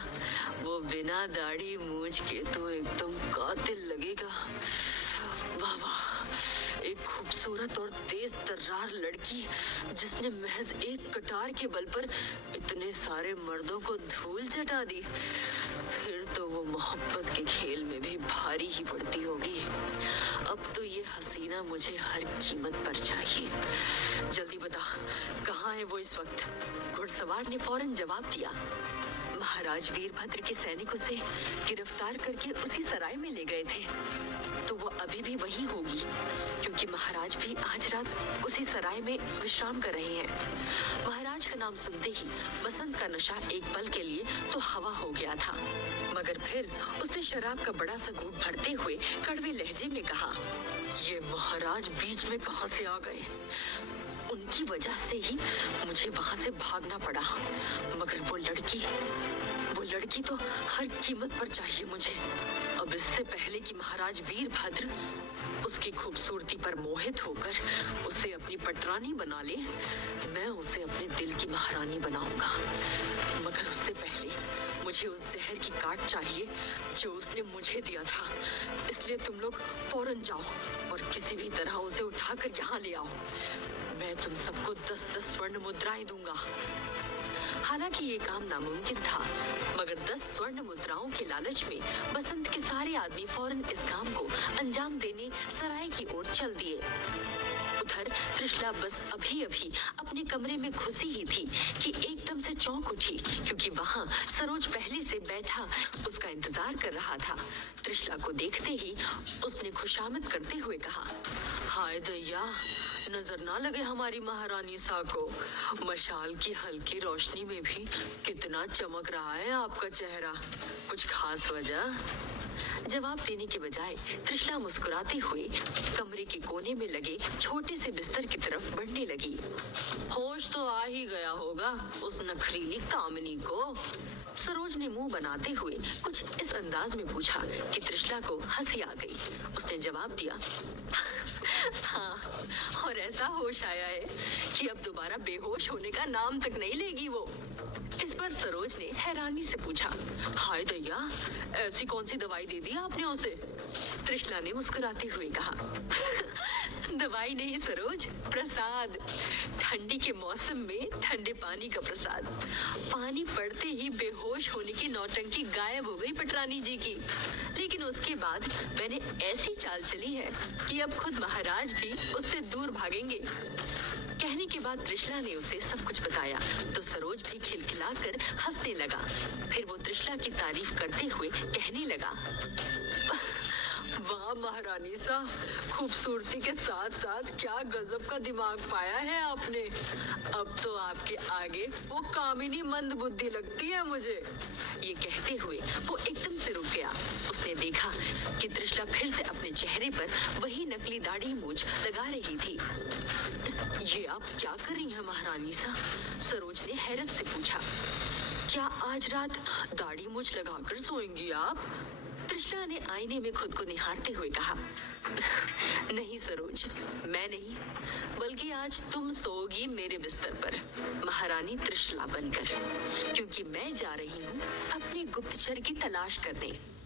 वो बिना दाढ़ी मूंछ के तो एकदम कातिल लगेगा। वाह वाह, एक खूबसूरत और तेज तर्रार लड़की जिसने महज एक कटार के बल पर इतने सारे मर्दों को धूल चटा दी। फिर तो वो मोहब्बत के खेल में भी भारी ही पड़ती होगी। अब तो ये हसीना मुझे हर कीमत पर चाहिए। जल्दी बता, कहाँ है वो इस वक्त? घुड़सवार ने फौरन जवाब दिया, महाराज वीरभद्र के सैनिकों से गिरफ्तार करके उसी सराय में ले गए थे। तो वो अभी भी वहीं होगी, क्योंकि महाराज भी आज रात उसी सराय में विश्राम कर रहे हैं। महाराज का नाम सुनते ही बसंत का नशा एक पल के लिए तो हवा हो गया था, मगर फिर उसने शराब का बड़ा सा घूंट भरते हुए कड़वे लहजे में कहा, ये महाराज बीच में कहाँ से आ गए? उनकी वजह से ही मुझे वहां से भागना पड़ा, मगर वो लड़की तो हर कीमत पर चाहिए मुझे। अब इससे पहले कि महाराज वीरभद्र उसकी खूबसूरती पर मोहित होकर उसे अपनी पटरानी बना ले, मैं उसे अपने दिल की महारानी बनाऊंगा। मगर उससे पहले मुझे उस जहर की काट चाहिए जो उसने मुझे दिया था। इसलिए तुम लोग फौरन जाओ और किसी भी तरह उसे उठाकर यहाँ ले आओ। मैं तुम सबको 10-10 स्वर्ण मुद्राएं दूंगा। हालांकि ये काम नामुमकिन था, मगर 10 स्वर्ण मुद्राओं के लालच में बसंत के सारे आदमी फौरन इस काम को अंजाम देने सराय की ओर चल दिए। उधर त्रिशला बस अभी अभी अपने कमरे में घुसी ही थी कि एकदम से चौंक उठी, क्योंकि वहां सरोज पहले से बैठा उसका इंतजार कर रहा था। त्रिशला को देखते ही उसने खुशामद करते हुए कहा, हाय दैया, नजर ना लगे हमारी महारानी सा को। मशाल की हल्की रोशनी में भी कितना चमक रहा है आपका चेहरा। कुछ खास वजह? जवाब देने के बजाय त्रिशला मुस्कुराते हुए कमरे के कोने में लगे छोटे से बिस्तर की तरफ बढ़ने लगी। होश तो आ ही गया होगा उस नखरीली कामिनी को। सरोज ने मुंह बनाते हुए कुछ इस अंदाज में पूछा कि त्रिशला को हंसी आ गई। उसने जवाब दिया, हाँ, और ऐसा होश आया है कि अब दोबारा बेहोश होने का नाम तक नहीं लेगी वो। इस पर सरोज ने हैरानी से पूछा, हाय दैया, ऐसी कौन सी दवाई दे दी आपने उसे? त्रिशला ने मुस्कुराते हुए कहा, दवाई नहीं सरोज, प्रसाद। ठंडी के मौसम में ठंडे पानी का प्रसाद। पानी पड़ते ही बेहोश होने की नौटंकी गायब हो गई पटरानी जी की। लेकिन उसके बाद मैंने ऐसी चाल चली है कि अब खुद महाराज भी उससे दूर भागेंगे। कहने के बाद त्रिशला ने उसे सब कुछ बताया तो सरोज भी खिलखिलाकर हंसने लगा। फिर वो त्रिशला की तारीफ करते हुए कहने लगा, वाह महारानी सा, खूबसूरती के साथ साथ क्या गजब का दिमाग पाया है आपने। अब तो आपके आगे वो कामिनी मंद बुद्धि लगती है मुझे। ये कहते हुए वो एकदम से रुक गया। उसने देखा कि त्रिशला फिर से अपने चेहरे पर वही नकली दाढ़ी मूंछ लगा रही थी। ये आप क्या कर रही है महारानी सा? सरोज ने हैरत से पूछा। क्या आज रात दाढ़ी मूछ लगाकर सोएंगी आप? तृष्णा ने आईने में खुद को निहारते हुए कहा। नहीं सरोज, मैं नहीं, बल्कि आज तुम सोओगी मेरे बिस्तर पर, महारानी त्रिशला बनकर, क्योंकि मैं जा रही हूँ अपने गुप्तचर की तलाश करने।